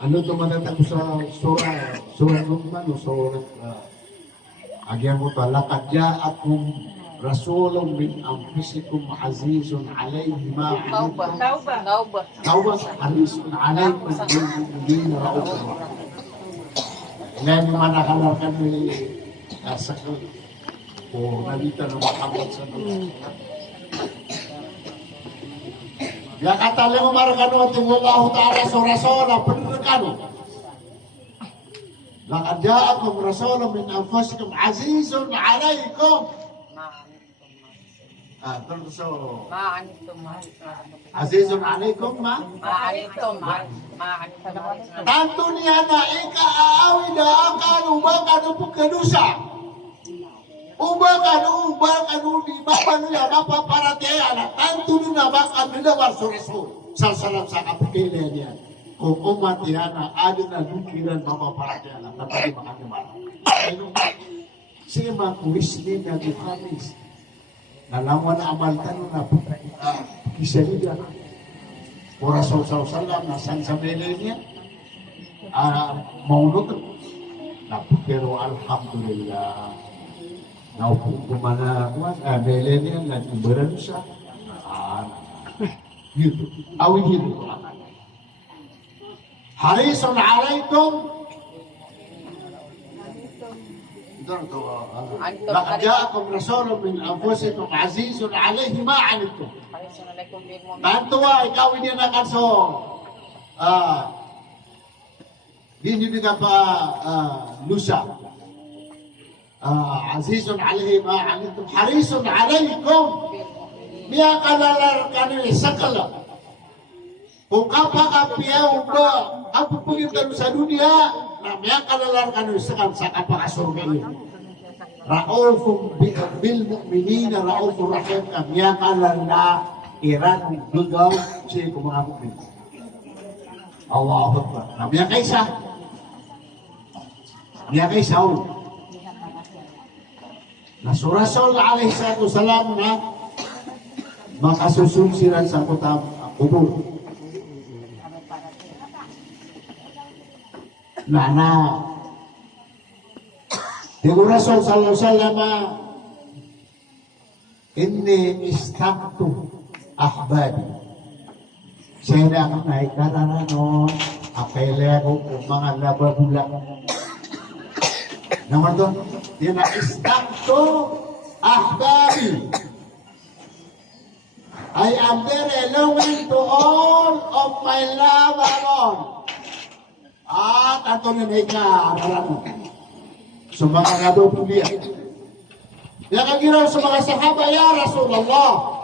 Ano to matatag sa surah Luqman o surah agyan mo to laqad ja'akum rasulun min anfusikum azizun alayhi ma Tauba harisun alaykum bil mu'minina raufur rahim. Ilan yung manakalarkan ni sakal o nalita ng Muhammad sallallahu. Ya kata lemo markano tinggallahu ta'ala surasona penderkano. Laqad ja'akum rasulun min anfusikum azizun 'alaikum. Terus azizun 'alaikum Tanto niya na ika-aawi na ang kanubang kedusa. Ubang di bapa niya mapaparataya na tanto na baka binawar sa Rasul salsalam sa kapitila niya kung umat niya na adin na dukiran mapaparataya na tatali makaniman siya makuwisli na dukamis nalaman na amaltan na kisya niya o Rasul salsalam na san sa bele niya maunod na pero alhamdulillah naupun kemana kuat, belenya lagi berensa, gitu, awi gitu. Harisun alaikum, laqad ja'akum rasulun min anfusikum azizun alaihi ma 'anittum. Tanto ikaw hindi na kanso, hindi ka pa lusa. Azizun alaihi ma 'anittum harisun alaikum miya kalalar kanil sakala kung kapakapiyaw ba ang pupungitan sa dunia na miya kalalar kanil sakal sa kapakasurga niyo Raufum bil mu'minina raufur rahim miya kalal na iran gugaw si mga mu'min Allahu Akbar na miya kaysa na Rasul alaihi salatu salam na makasusunsiran sa kutab kubur. Na Tigo Rasul sallallahu alaihi wasallam inni istaktu ahbadi. Saya na naik karana no apele ko mga lababula. Nomor 2, dia nak istaktu ahbari. I am very longing to all of my love alone. At ato na ikaaralan. So mga nabubuliya. Yang kagiraw sa mga sahaba, ya Rasulullah.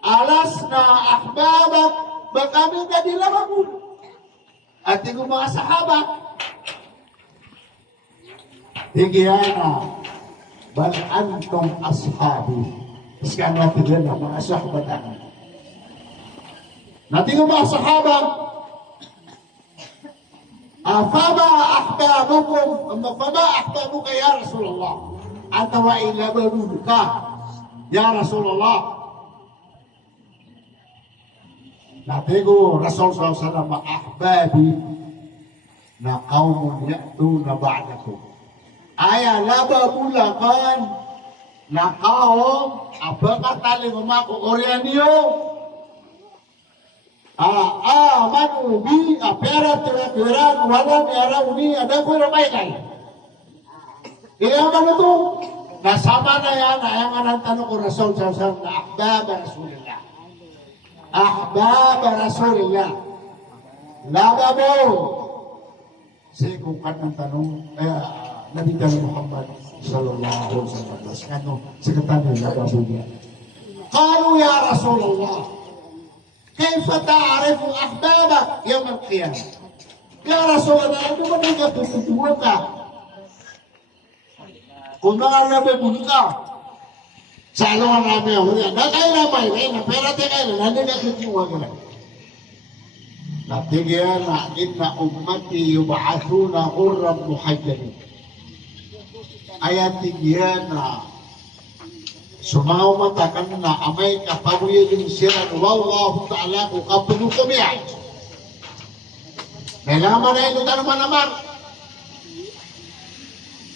Alas na ahbabak, kami na dilawag. At yung mga sahaba, higiyana, bal antum ashabi. Iskan natin din ang mga sahabatan. Natin yung mga sahaba, fama ahbabuka ya Rasulullah. Atawa ilababuka ya Rasulullah. Natigo Rasul SAW ahbabi na kaumun ya'tuna ba'dakum. Aya lababulakan na kaum apakatali umako orianiyo manu bi apera tira wala ni ada ko ramay kay. Iya man ito nasama na yan ang tanong ko Rasul SAW na ahbab Rasulullah. Ahbab Rasulullah. Lababo. Sikukan ng tanong Nabi Muhammad sallallahu alaihi wasallam. Kano sekatan niya lababo niya. Qalu ya Rasulullah. Kaifa ta'rifu ahbabak yawm al-qiyamah? Ya Rasulullah, ano ba nang tutuwa ka? Kung nakalabi mo ka, sa alungan namin ako niya, nakay ramay, pero kayo, nanigagitiwa ka na. Natigyan na inna ummati yub'athuna urram muhajjalin. Ayat tigyan na sumaw matakan na amay kapabuya yung siran wallahu ta'ala ko kapunukom yan. Nalaman na ito naman.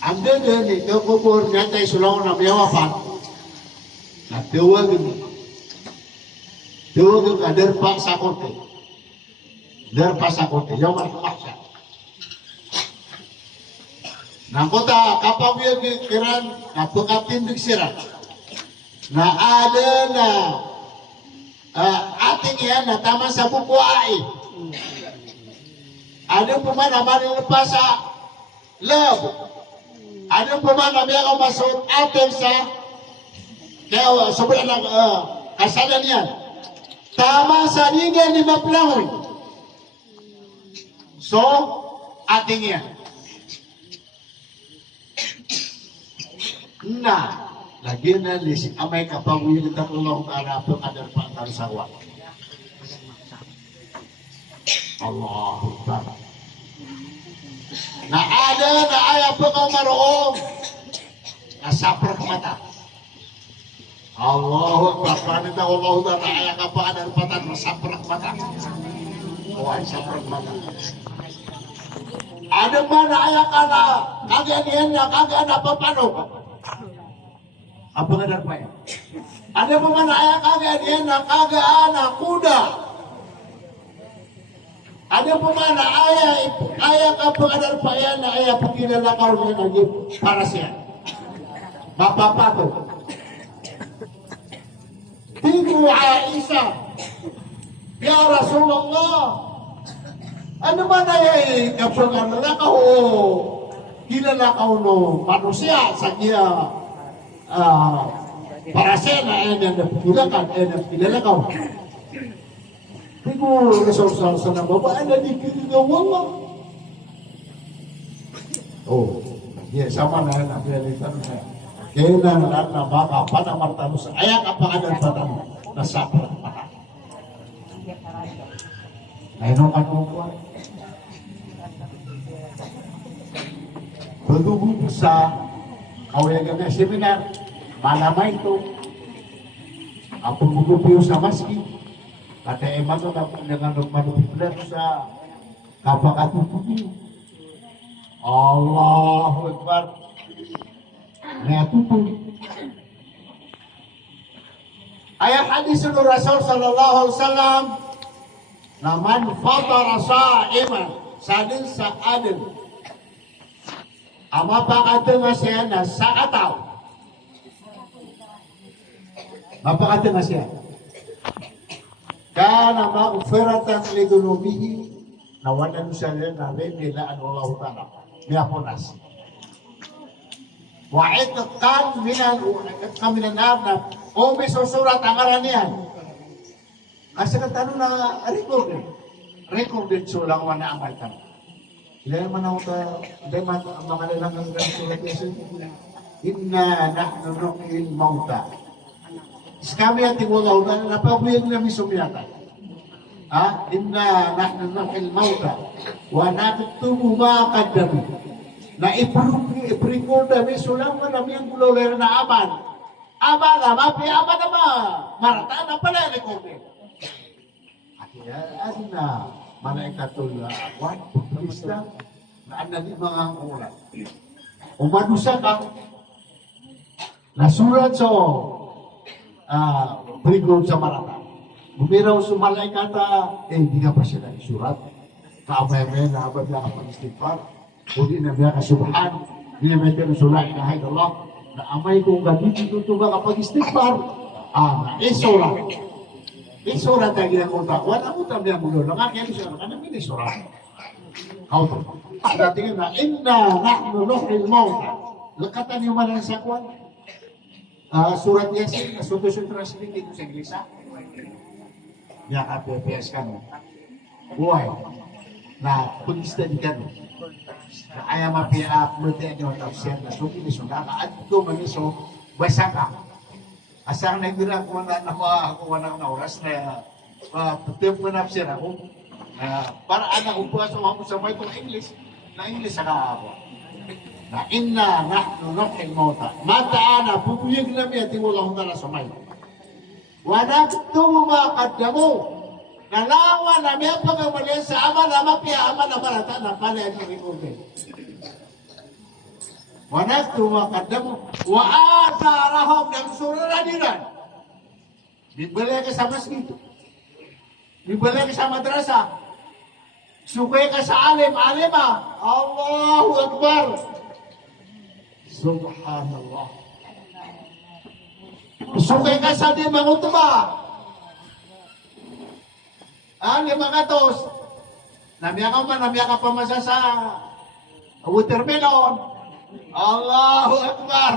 Anda din ito kubur niya tayo sulang na may wafat. Natiwagin ka derpa sa kote. Derpa sa kote. Yung markumaksa. Nangkota kapag yung kiran napakatindig siran. Na ada na ating yan na tama sa bukuai. Ada po man naman lepas sa love. Ada po man namin ako masuk ating sa kaya sobrang kasalan yan. Tama sa liga ni Maplangoy. So, ating yan. Na, lagi na lisik amay kapawin ng tatulong tarapong kadar pantar sawa. Allahu Akbar. Na ada na ayaw po kang maroong nasaprak mata. Allahu Akbar. Panita Allahu Akbar na ayaw ka pa kadar patan nasaprak mata. Ay saprak mata. Ada ba na ayaw ka na kagyan na kagyan na papano ka? Apa kadar pa yan? Ada ba na ayaw kagyan na kagyan na kuda? Ada pa man na aya ka pangadar pa yan na aya pakinalakaw niya naging para siya. Mapapato. Tigo Aisha, Ya Rasulullah, ano man ay kapangalakaw o kinalakaw no manusia sa niya para siya na ay napagulakan ay napaglalakaw. Tigo Rasul sa nababaan na di kinigawala. Oh, sama na yan ang pinalitan na kaya na baka panamartano sa ayak ang pangalan patano na sapra mata. Ayun ang po. Berhubung sa kawayagan na seminar, malamay ito. Ang pagbubupiyo sa maski, kata eman ito dengan manupipler sa kapakatutubi. Allahu Akbar. Natutup. Ayat hadis dari Rasul sallallahu alaihi wasallam, "Man fatara sa'iman sadin sa'adin." Ama pakateng siya na sa ataw. Mapakateng siya. kana maghfiratan lidunubihi nawalan siya na nila an Allah Ta'ala miyaponas wa itqan minan nar na o may susurat ang aranian kasi katano na recorded sulang wana ang kaitan ilan naman ako dahil mga nilang ang surat yasin inna nahnu nuhyil mauta kami at tiwalaw na napabuyag namin sumiyatan inna nahnu nuhyil mauta wa naktubu ma qaddamu na i-record namin sulang namin ang gulolera na aman na mapi aman na marata na pala recorded at na malaikatul awan pagkista na anani mga ulat umanusa ka nasurat sa record sa marata bumiraw sa malaikata hindi nga pa siya nagsurat kaamay-may na abad na kapag-istighfar Uli na biya kasubhan, di na may tinusulay kahit Allah, na amay kong gabiti ito ba kapag istighfar, isura. Isura tayo ginakota. Wala mo tayo biya mulo. Nakakaya siya, namin isura. Kauto. Sa tingin na, inna nahnu nuhyil mauta. Lakatan yung malang sakwan. Surat Yasin, Assuntos Translate dito sa Inglesa. Yaka PPS ka mo. Buhay. Na punista di ka mo. Kaya mapi-upload nyo tapos na suki ni Sunda at ito maniso basa ka asang nagira ko na nakakuha ng oras na tempo na sila ako para anak ko pa sa mga sabay kong English saka ako na inna nahnu nuhyil mauta mataana pupuyag namin at wala akong tala sa may wala ito mga kadamo nalawa na may pagkamalyan sa ama na mapiyaman na barata na pala ang recorded. Wanagto makadamu wa atharahum ng suradiran. Bibalik ka sa masjid. Bibalik ka sa madrasa. Sukay ka sa alima. Allahu Akbar. Subhanallah. Sukay ka sa di mangutba. Mga tos, namiya ka pa masa sa watermelon. Allahu Akbar.